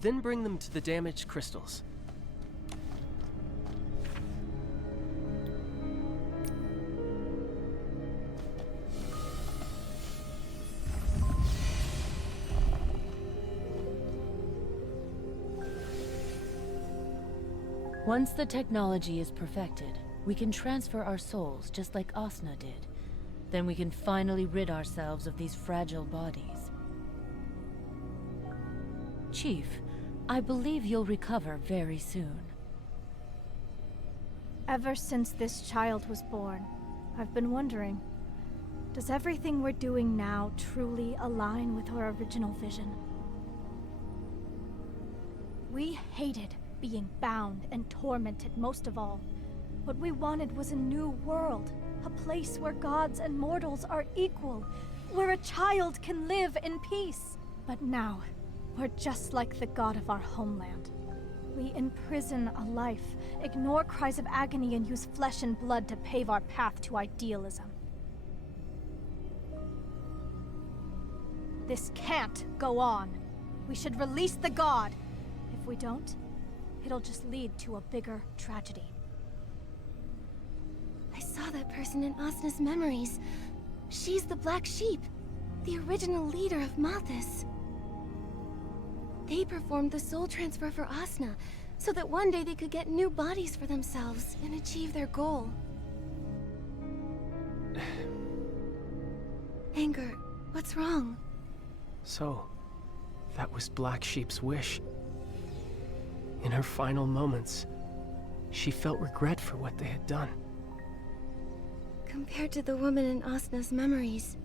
then bring them to the damaged crystals. Once the technology is perfected, we can transfer our souls just like Asna did. Then we can finally rid ourselves of these fragile bodies. Chief, I believe you'll recover very soon. Ever since this child was born, I've been wondering, does everything we're doing now truly align with our original vision? We hated being bound and tormented most of all. What we wanted was a new world, a place where gods and mortals are equal, where a child can live in peace. But now, we're just like the god of our homeland. We imprison a life, ignore cries of agony, and use flesh and blood to pave our path to idealism. This can't go on. We should release the god. If we don't, it'll just lead to a bigger tragedy. I saw that person in Asna's memories. She's the Black Sheep, the original leader of Mathis. They performed the soul transfer for Asna, so that one day they could get new bodies for themselves and achieve their goal. Angert, what's wrong? So, that was Black Sheep's wish. In her final moments, she felt regret for what they had done. Compared to the woman in Asna's memories,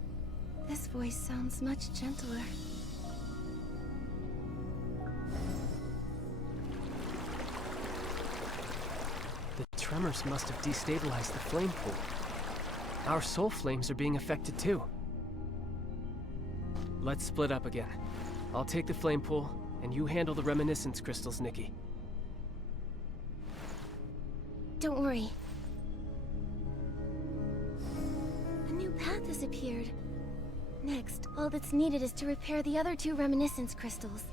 this voice sounds much gentler. The tremors must have destabilized the flame pool. Our soul flames are being affected too. Let's split up again. I'll take the flame pool, and you handle the reminiscence crystals, Nikki. Don't worry. A new path has appeared. Next, all that's needed is to repair the other two reminiscence crystals.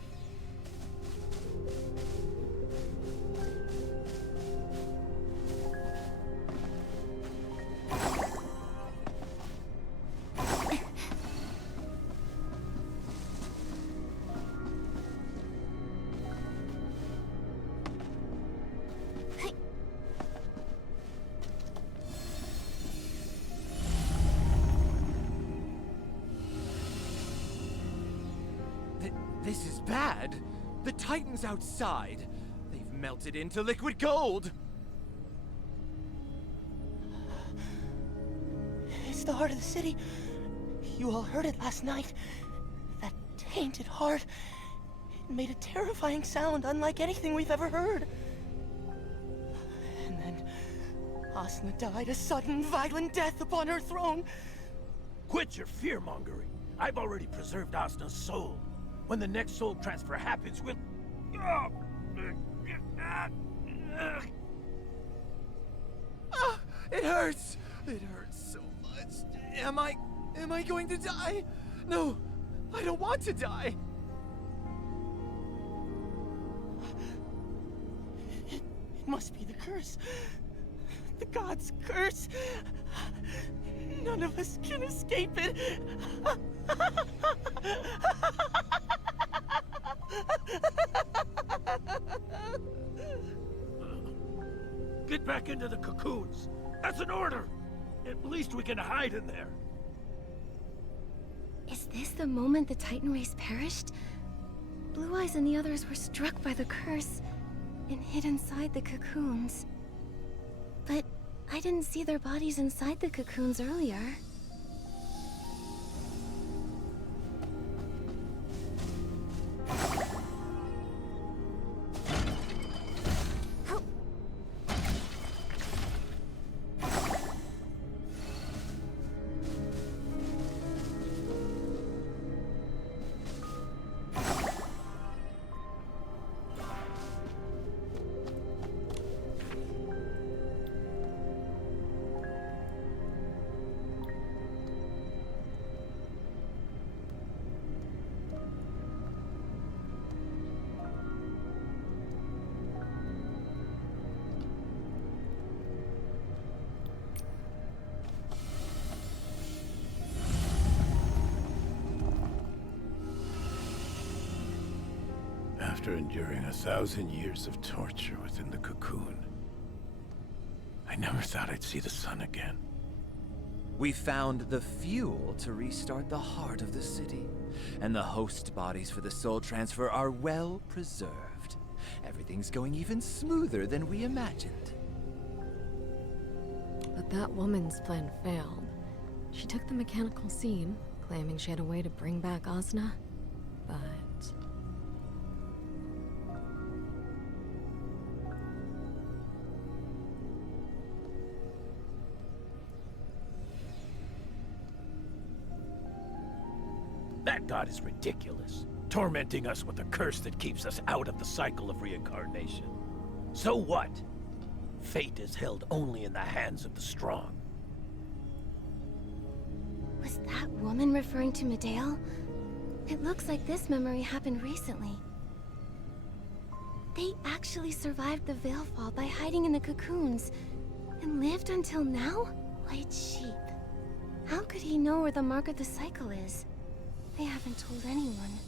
This is bad. The Titans outside. They've melted into liquid gold. It's the heart of the city. You all heard it last night. That tainted heart. It made a terrifying sound unlike anything we've ever heard. And then Asna died a sudden, violent death upon her throne. Quit your fear-mongering. I've already preserved Asna's soul. When the next soul transfer happens, we'll... It hurts! It hurts so much. Am I going to die? No, I don't want to die. It must be the curse. The god's curse. None of us can escape it. Get back into the cocoons. That's an order. At least we can hide in there. Is this the moment the Titan race perished? Blue Eyes and the others were struck by the curse and hid inside the cocoons. But I didn't see their bodies inside the cocoons earlier. After enduring 1,000 years of torture within the cocoon, I never thought I'd see the sun again. We found the fuel to restart the heart of the city, and the host bodies for the soul transfer are well preserved. Everything's going even smoother than we imagined. But that woman's plan failed. She took the mechanical seam, claiming she had a way to bring back Asna, but... That god is ridiculous, tormenting us with a curse that keeps us out of the cycle of reincarnation. So what? Fate is held only in the hands of the strong. Was that woman referring to Medale? It looks like this memory happened recently. They actually survived the Veil Fall by hiding in the cocoons, and lived until now? White sheep. How could he know where the mark of the cycle is? They haven't told anyone.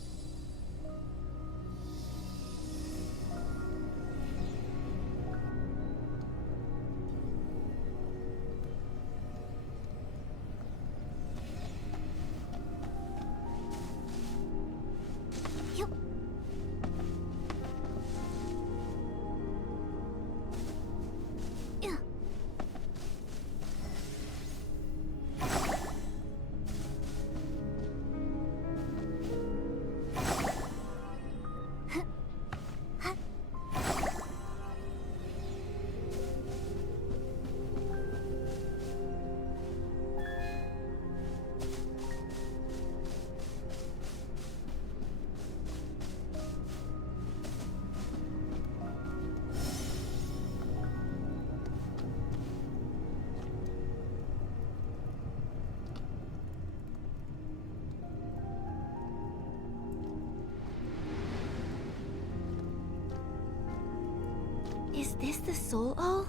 Is this the soul all?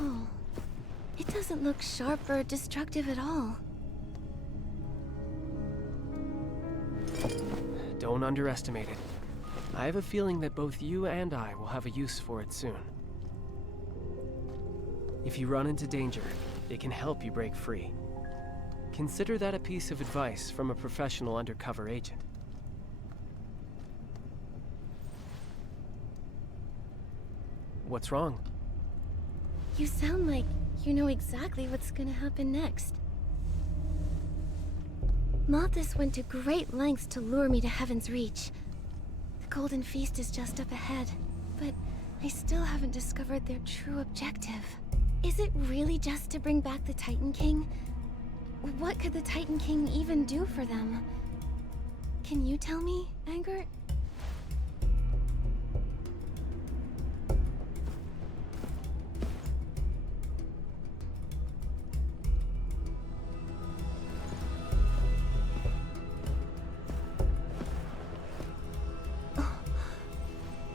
Oh, it doesn't look sharp or destructive at all. Don't underestimate it. I have a feeling that both you and I will have a use for it soon. If you run into danger, it can help you break free. Consider that a piece of advice from a professional undercover agent. What's wrong? You sound like you know exactly what's gonna happen next. Malthus went to great lengths to lure me to Heaven's Reach. The Golden Feast is just up ahead, but I still haven't discovered their true objective. Is it really just to bring back the Titan King? what could the Titan King even do for them? Can you tell me, Angert?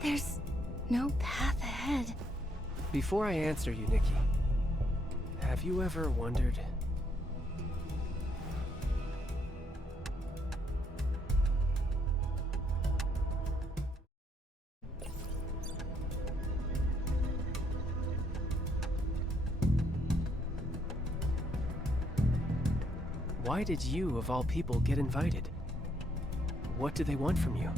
There's no path ahead. Before I answer you, Nikki, have you ever wondered... why did you, of all people, get invited? What do they want from you?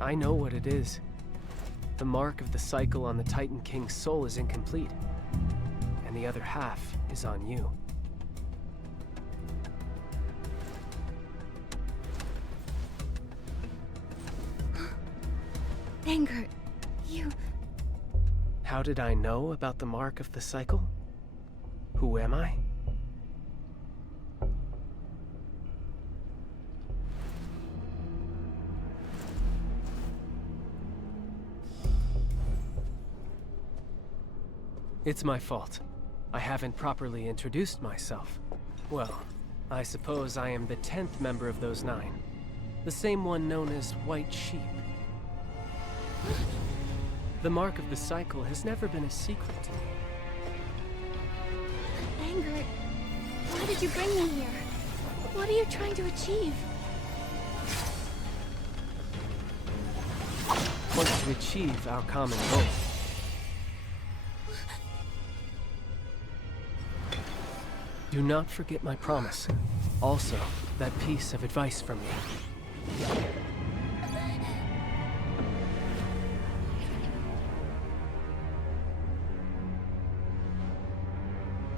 I know what it is. The mark of the cycle on the Titan King's soul is incomplete, and the other half is on you. Angert, you... How did I know about the mark of the cycle? Who am I? It's my fault. I haven't properly introduced myself. Well, I suppose I am the 10th member of those 9. The same one known as White Sheep. The mark of the cycle has never been a secret to me. Angert, why did you bring me here? What are you trying to achieve? Want to achieve our common goal. Do not forget my promise. Also, that piece of advice from me.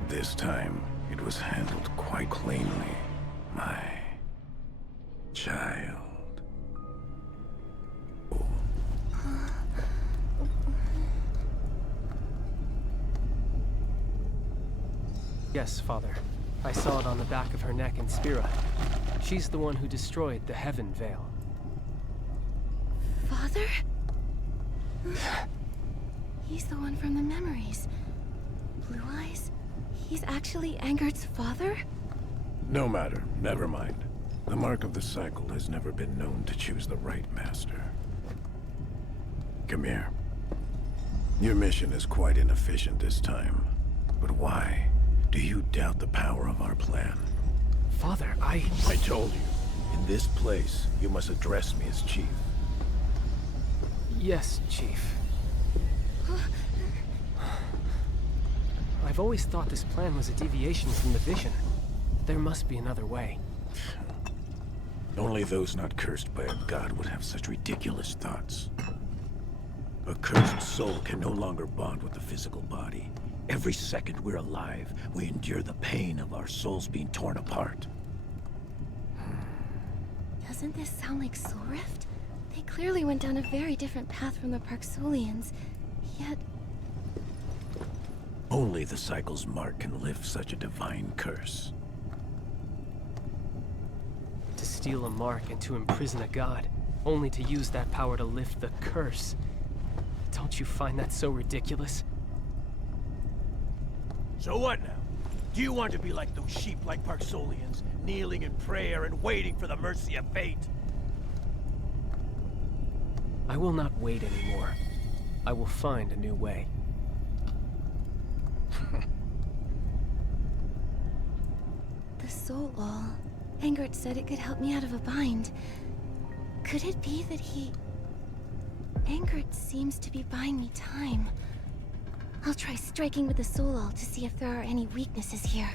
This time, it was handled quite cleanly, my child. Yes, Father. I saw it on the back of her neck in Spira. She's the one who destroyed the Heaven Veil. Father? He's the one from the memories. Blue eyes? He's actually Angert's father? No matter. Never mind. The mark of the cycle has never been known to choose the right master. Come here. Your mission is quite inefficient this time. But why? Do you doubt the power of our plan? Father, I told you. In this place, you must address me as Chief. Yes, Chief. I've always thought this plan was a deviation from the vision. There must be another way. Only those not cursed by a god would have such ridiculous thoughts. A cursed soul can no longer bond with the physical body. Every second we're alive, we endure the pain of our souls being torn apart. Doesn't this sound like Soul Rift? They clearly went down a very different path from the Parksulians, yet... Only the cycle's mark can lift such a divine curse. To steal a mark and to imprison a god, only to use that power to lift the curse. Don't you find that so ridiculous? So what now? Do you want to be like those sheep-like Parksolians, kneeling in prayer and waiting for the mercy of fate? I will not wait anymore. I will find a new way. The Soul All. Angert said it could help me out of a bind. Could it be that he... Angert seems to be buying me time. I'll try striking with the Soul All to see if there are any weaknesses here.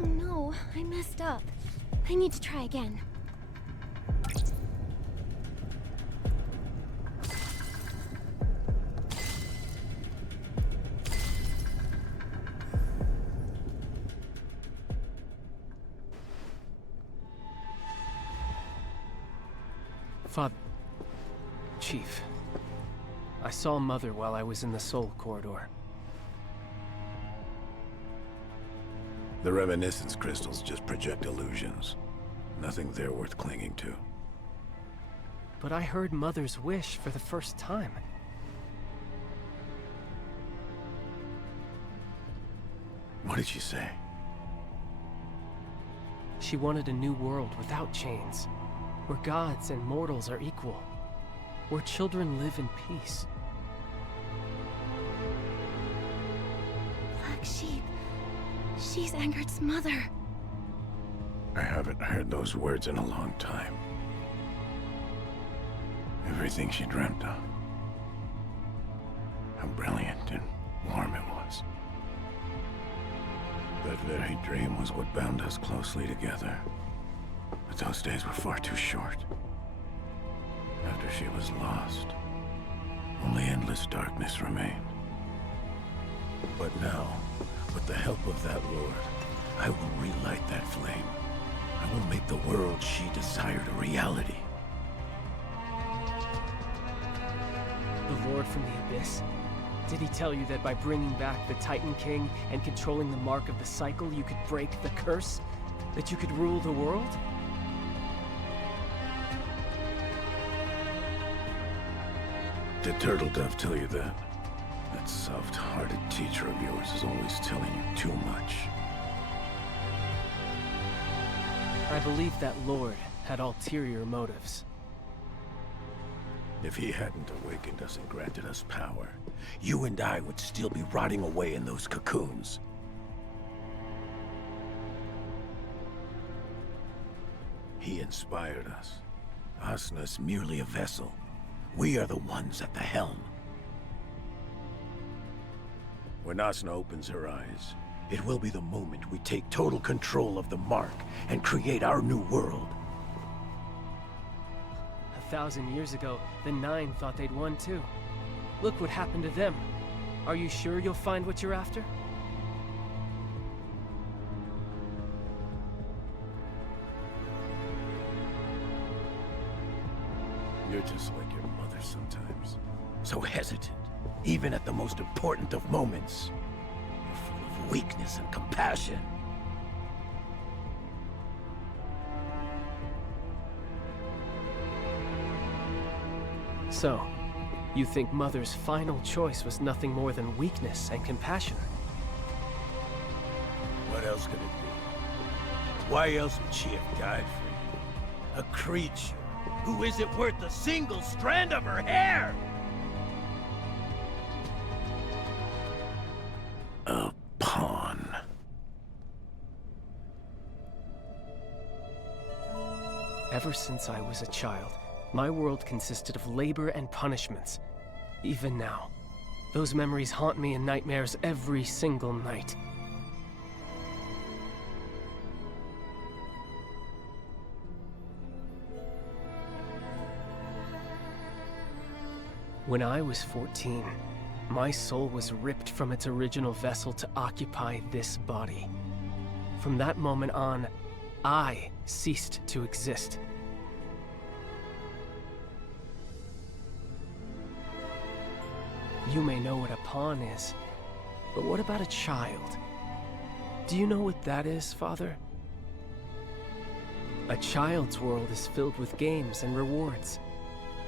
Oh no, I messed up. I need to try again. Father... Chief. I saw Mother while I was in the Soul Corridor. The reminiscence crystals just project illusions. Nothing there worth clinging to. But I heard Mother's wish for the first time. What did she say? She wanted a new world without chains, where gods and mortals are equal, where children live in peace. Black sheep. She's Angert's mother. I haven't heard those words in a long time. Everything she dreamt of. How brilliant and warm it was. That very dream was what bound us closely together. But those days were far too short. After she was lost, only endless darkness remained. But now, with the help of that Lord, I will relight that flame. I will make the world she desired a reality. The Lord from the Abyss? Did he tell you that by bringing back the Titan King and controlling the mark of the cycle, you could break the curse? That you could rule the world? Did Turtle Dove tell you that? That soft-hearted teacher of yours is always telling you too much. I believe that Lord had ulterior motives. If he hadn't awakened us and granted us power, you and I would still be rotting away in those cocoons. He inspired us. Asna's merely a vessel. We are the ones at the helm. When Asna opens her eyes, it will be the moment we take total control of the mark and create our new world. 1,000 years ago, the Nine thought they'd won too. Look what happened to them. Are you sure you'll find what you're after? You're just like your mother sometimes. So hesitant, even at the most important of moments. You're full of weakness and compassion. So, you think Mother's final choice was nothing more than weakness and compassion? What else could it be? Why else would she have died for you? A creature who isn't worth a single strand of her hair! A pawn. Ever since I was a child, my world consisted of labor and punishments. Even now, those memories haunt me in nightmares every single night. When I was 14, my soul was ripped from its original vessel to occupy this body. From that moment on, I ceased to exist. You may know what a pawn is, but what about a child? Do you know what that is, Father? A child's world is filled with games and rewards.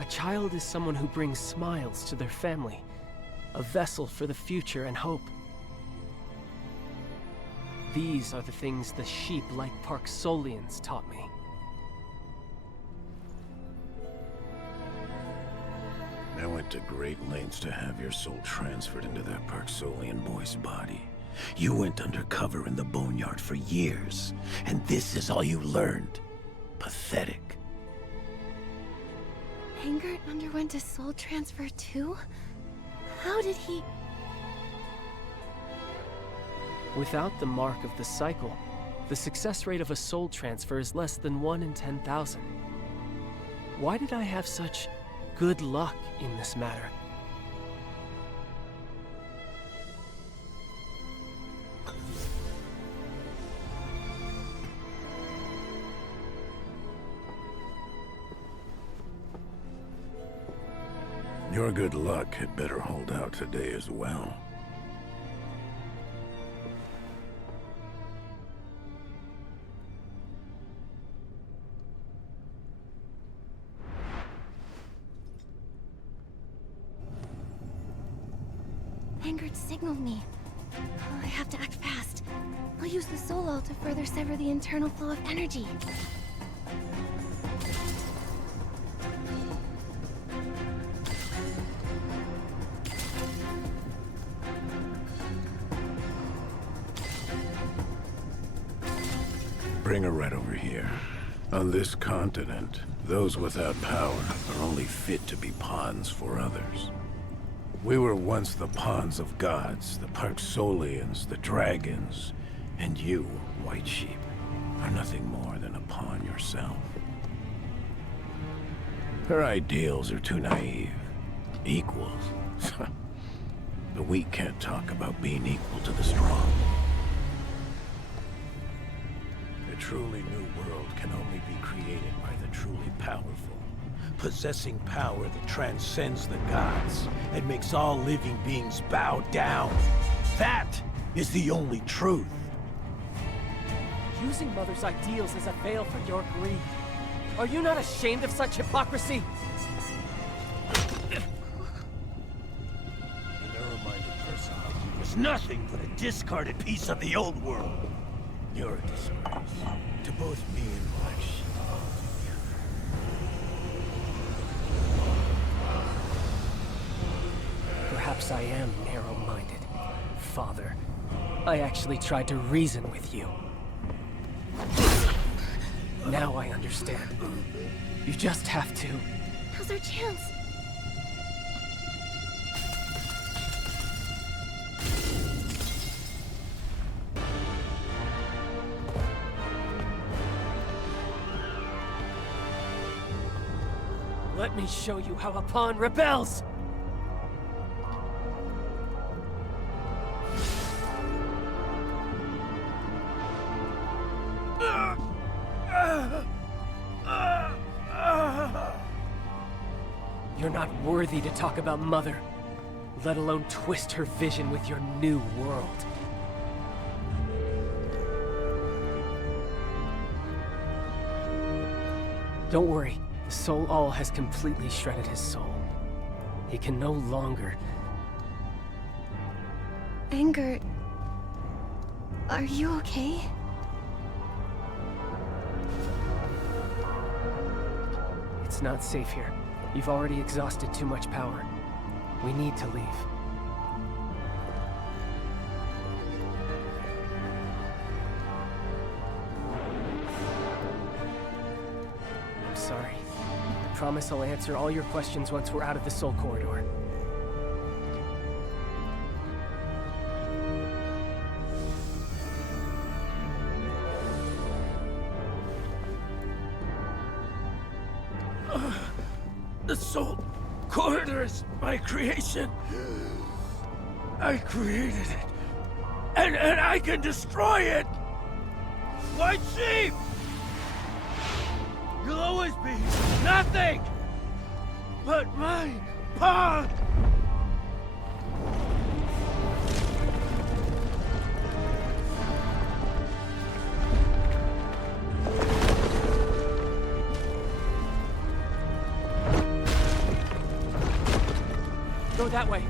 A child is someone who brings smiles to their family, a vessel for the future and hope. These are the things the sheep like Parksolians taught me. I went to great lengths to have your soul transferred into that Parksolian boy's body. You went undercover in the boneyard for years, and this is all you learned. Pathetic. Angert underwent a soul transfer too? How did he... Without the mark of the cycle, the success rate of a soul transfer is less than 1 in 10,000. Why did I have such good luck in this matter? Your good luck had better hold out today as well. Angert signaled me. Oh, I have to act fast. I'll use the soul to further sever the internal flow of energy. Bring her right over here. On this continent, those without power are only fit to be pawns for others. We were once the pawns of gods, the Parksolians, the dragons, and you, White Sheep, are nothing more than a pawn yourself. Her ideals are too naive. Equals. The weak can't talk about being equal to the strong. A truly new world can only be created by the truly powerful, possessing power that transcends the gods and makes all living beings bow down. That is the only truth. Using Mother's ideals as a veil for your greed. Are you not ashamed of such hypocrisy? A narrow-minded person like you is nothing but a discarded piece of the old world. You're a disgrace to both me and Black Sheep. Perhaps I am narrow-minded, Father. I actually tried to reason with you. Now I understand. You just have to... Now's our chance. Let me show you how a pawn rebels! You're not worthy to talk about Mother, let alone twist her vision with your new world. Don't worry, the Soul All has completely shredded his soul. He can no longer... Angert... Are you okay? It's not safe here. You've already exhausted too much power. We need to leave. I'm sorry. I promise I'll answer all your questions once we're out of the Soul Corridor. The Soul Corridor is my creation. I created it. And I can destroy it! White Sheep! You'll always be nothing but my pawn! Go that way.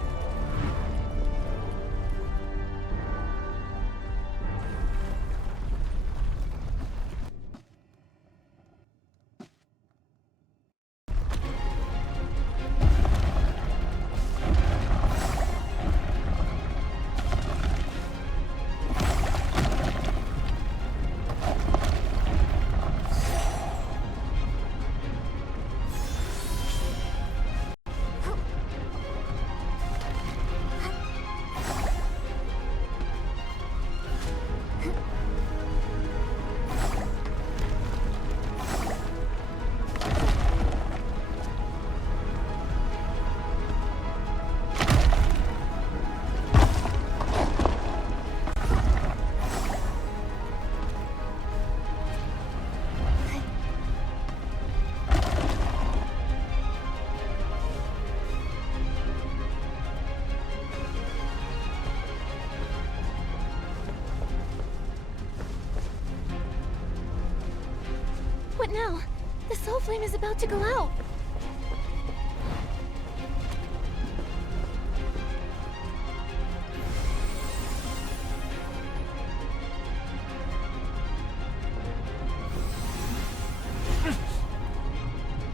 What now? The soul flame is about to go out.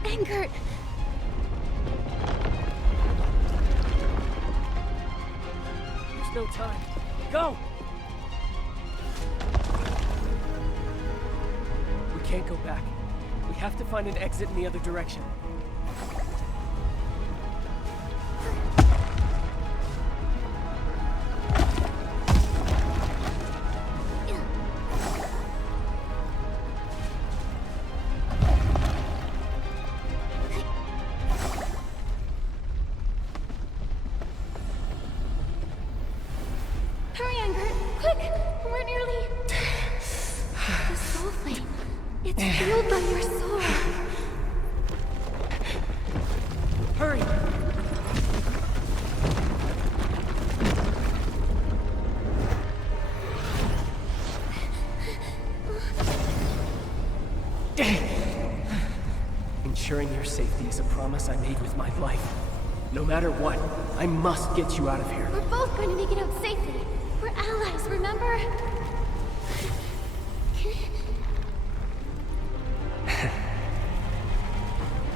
Angert! There's no time. Go! We can't go back. We have to find an exit in the other direction. Hurry, Angert! Quick! We're nearly... The soul flame. It's fueled by your soul. Hurry! Ensuring your safety is a promise I made with my life. No matter what, I must get you out of here. We're both going to make it out safely. We're allies, remember?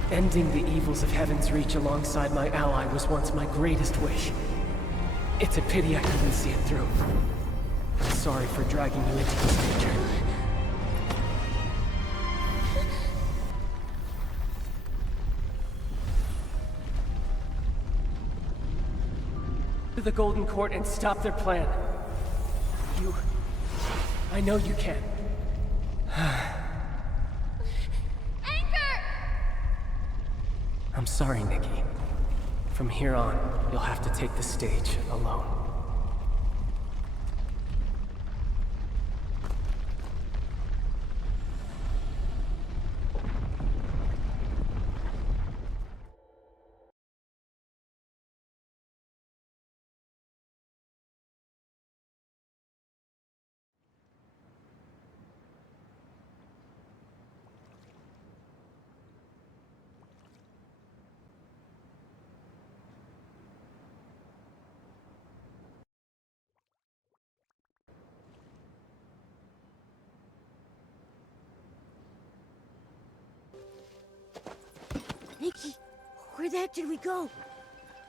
Ending the evils of Heaven's Reach alongside my ally was once my greatest wish. It's a pity I couldn't see it through. I'm sorry for dragging you into this danger. To the Golden Court and stop their plan. I know you can. I'm sorry, Nikki. From here on, you'll have to take the stage alone. Nikki, where the heck did we go?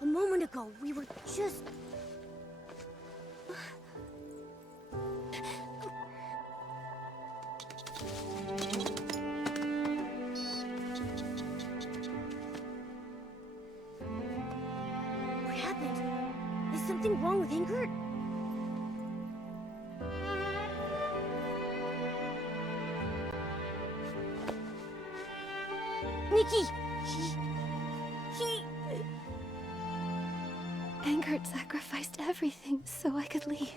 A moment ago, we were just... What happened? Is something wrong with Angert? Nikki! Angert sacrificed everything so I could leave.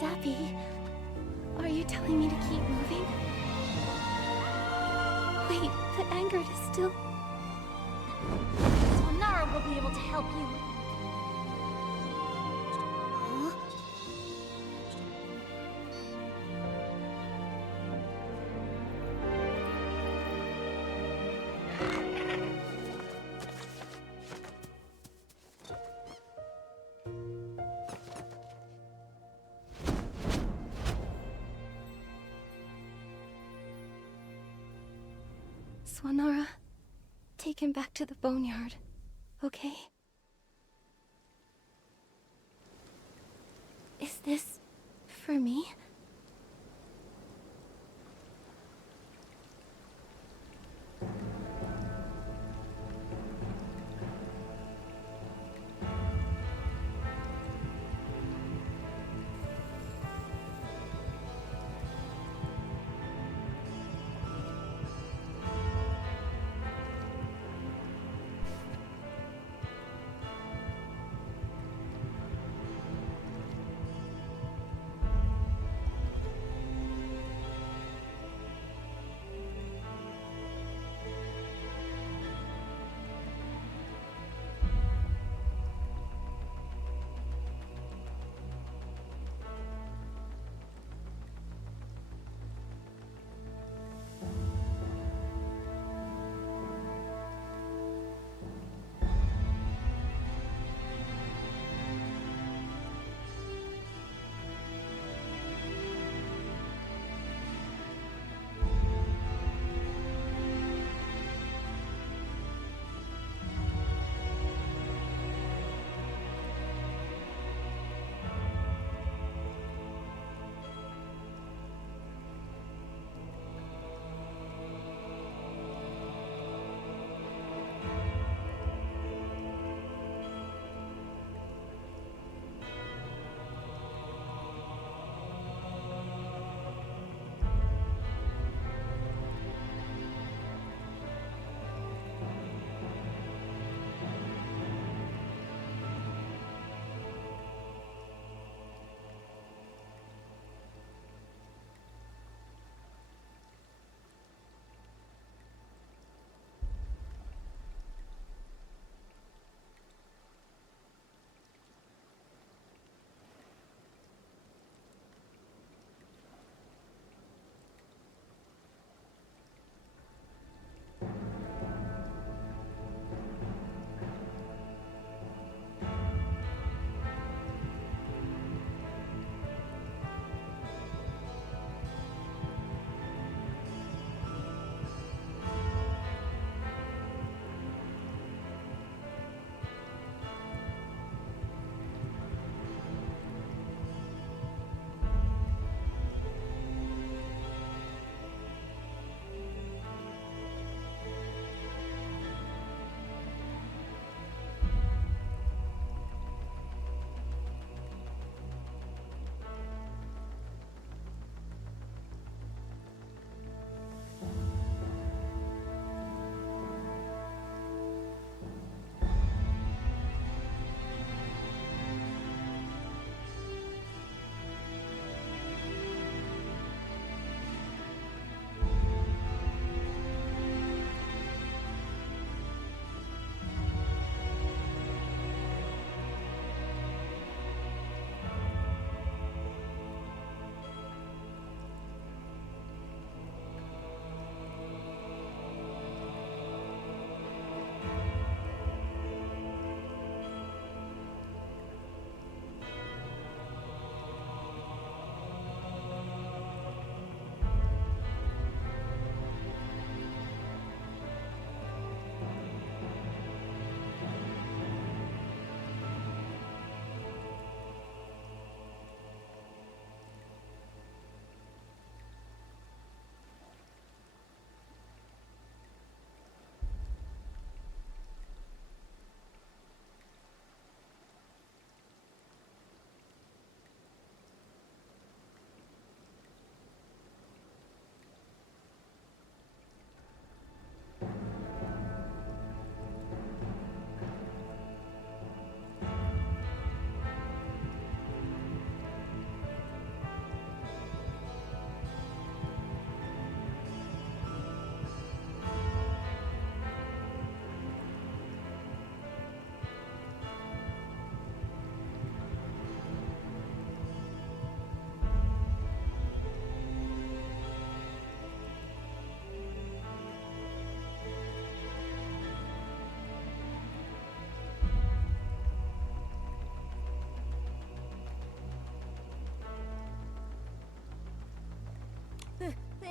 Zappy, are you telling me to keep moving? Wait, but Angert is still... So Nara will be able to help you. Swanara, take him back to the boneyard, okay? Is this for me?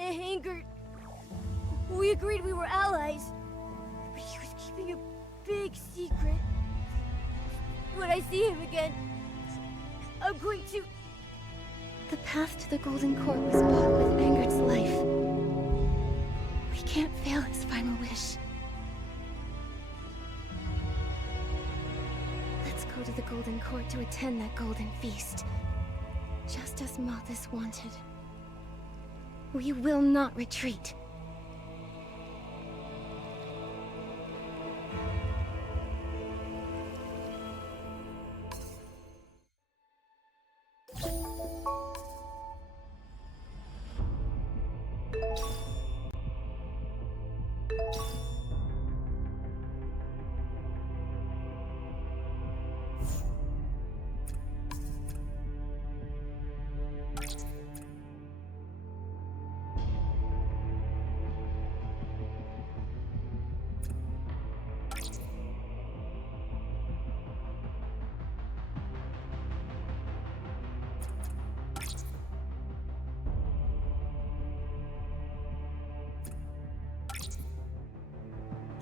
Angert. We agreed we were allies, but he was keeping a big secret. When I see him again, I'm going to... The path to the Golden Court was bought with Angert's life. We can't fail his final wish. Let's go to the Golden Court to attend that golden feast. Just as Mothis wanted. We will not retreat.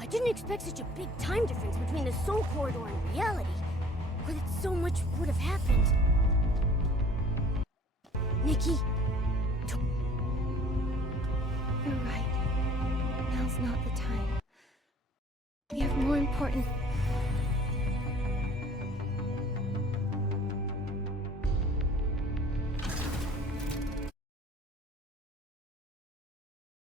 I didn't expect such a big time difference between the Soul Corridor and reality, or that so much would have happened. Nikki? You're right. Now's not the time. We have more important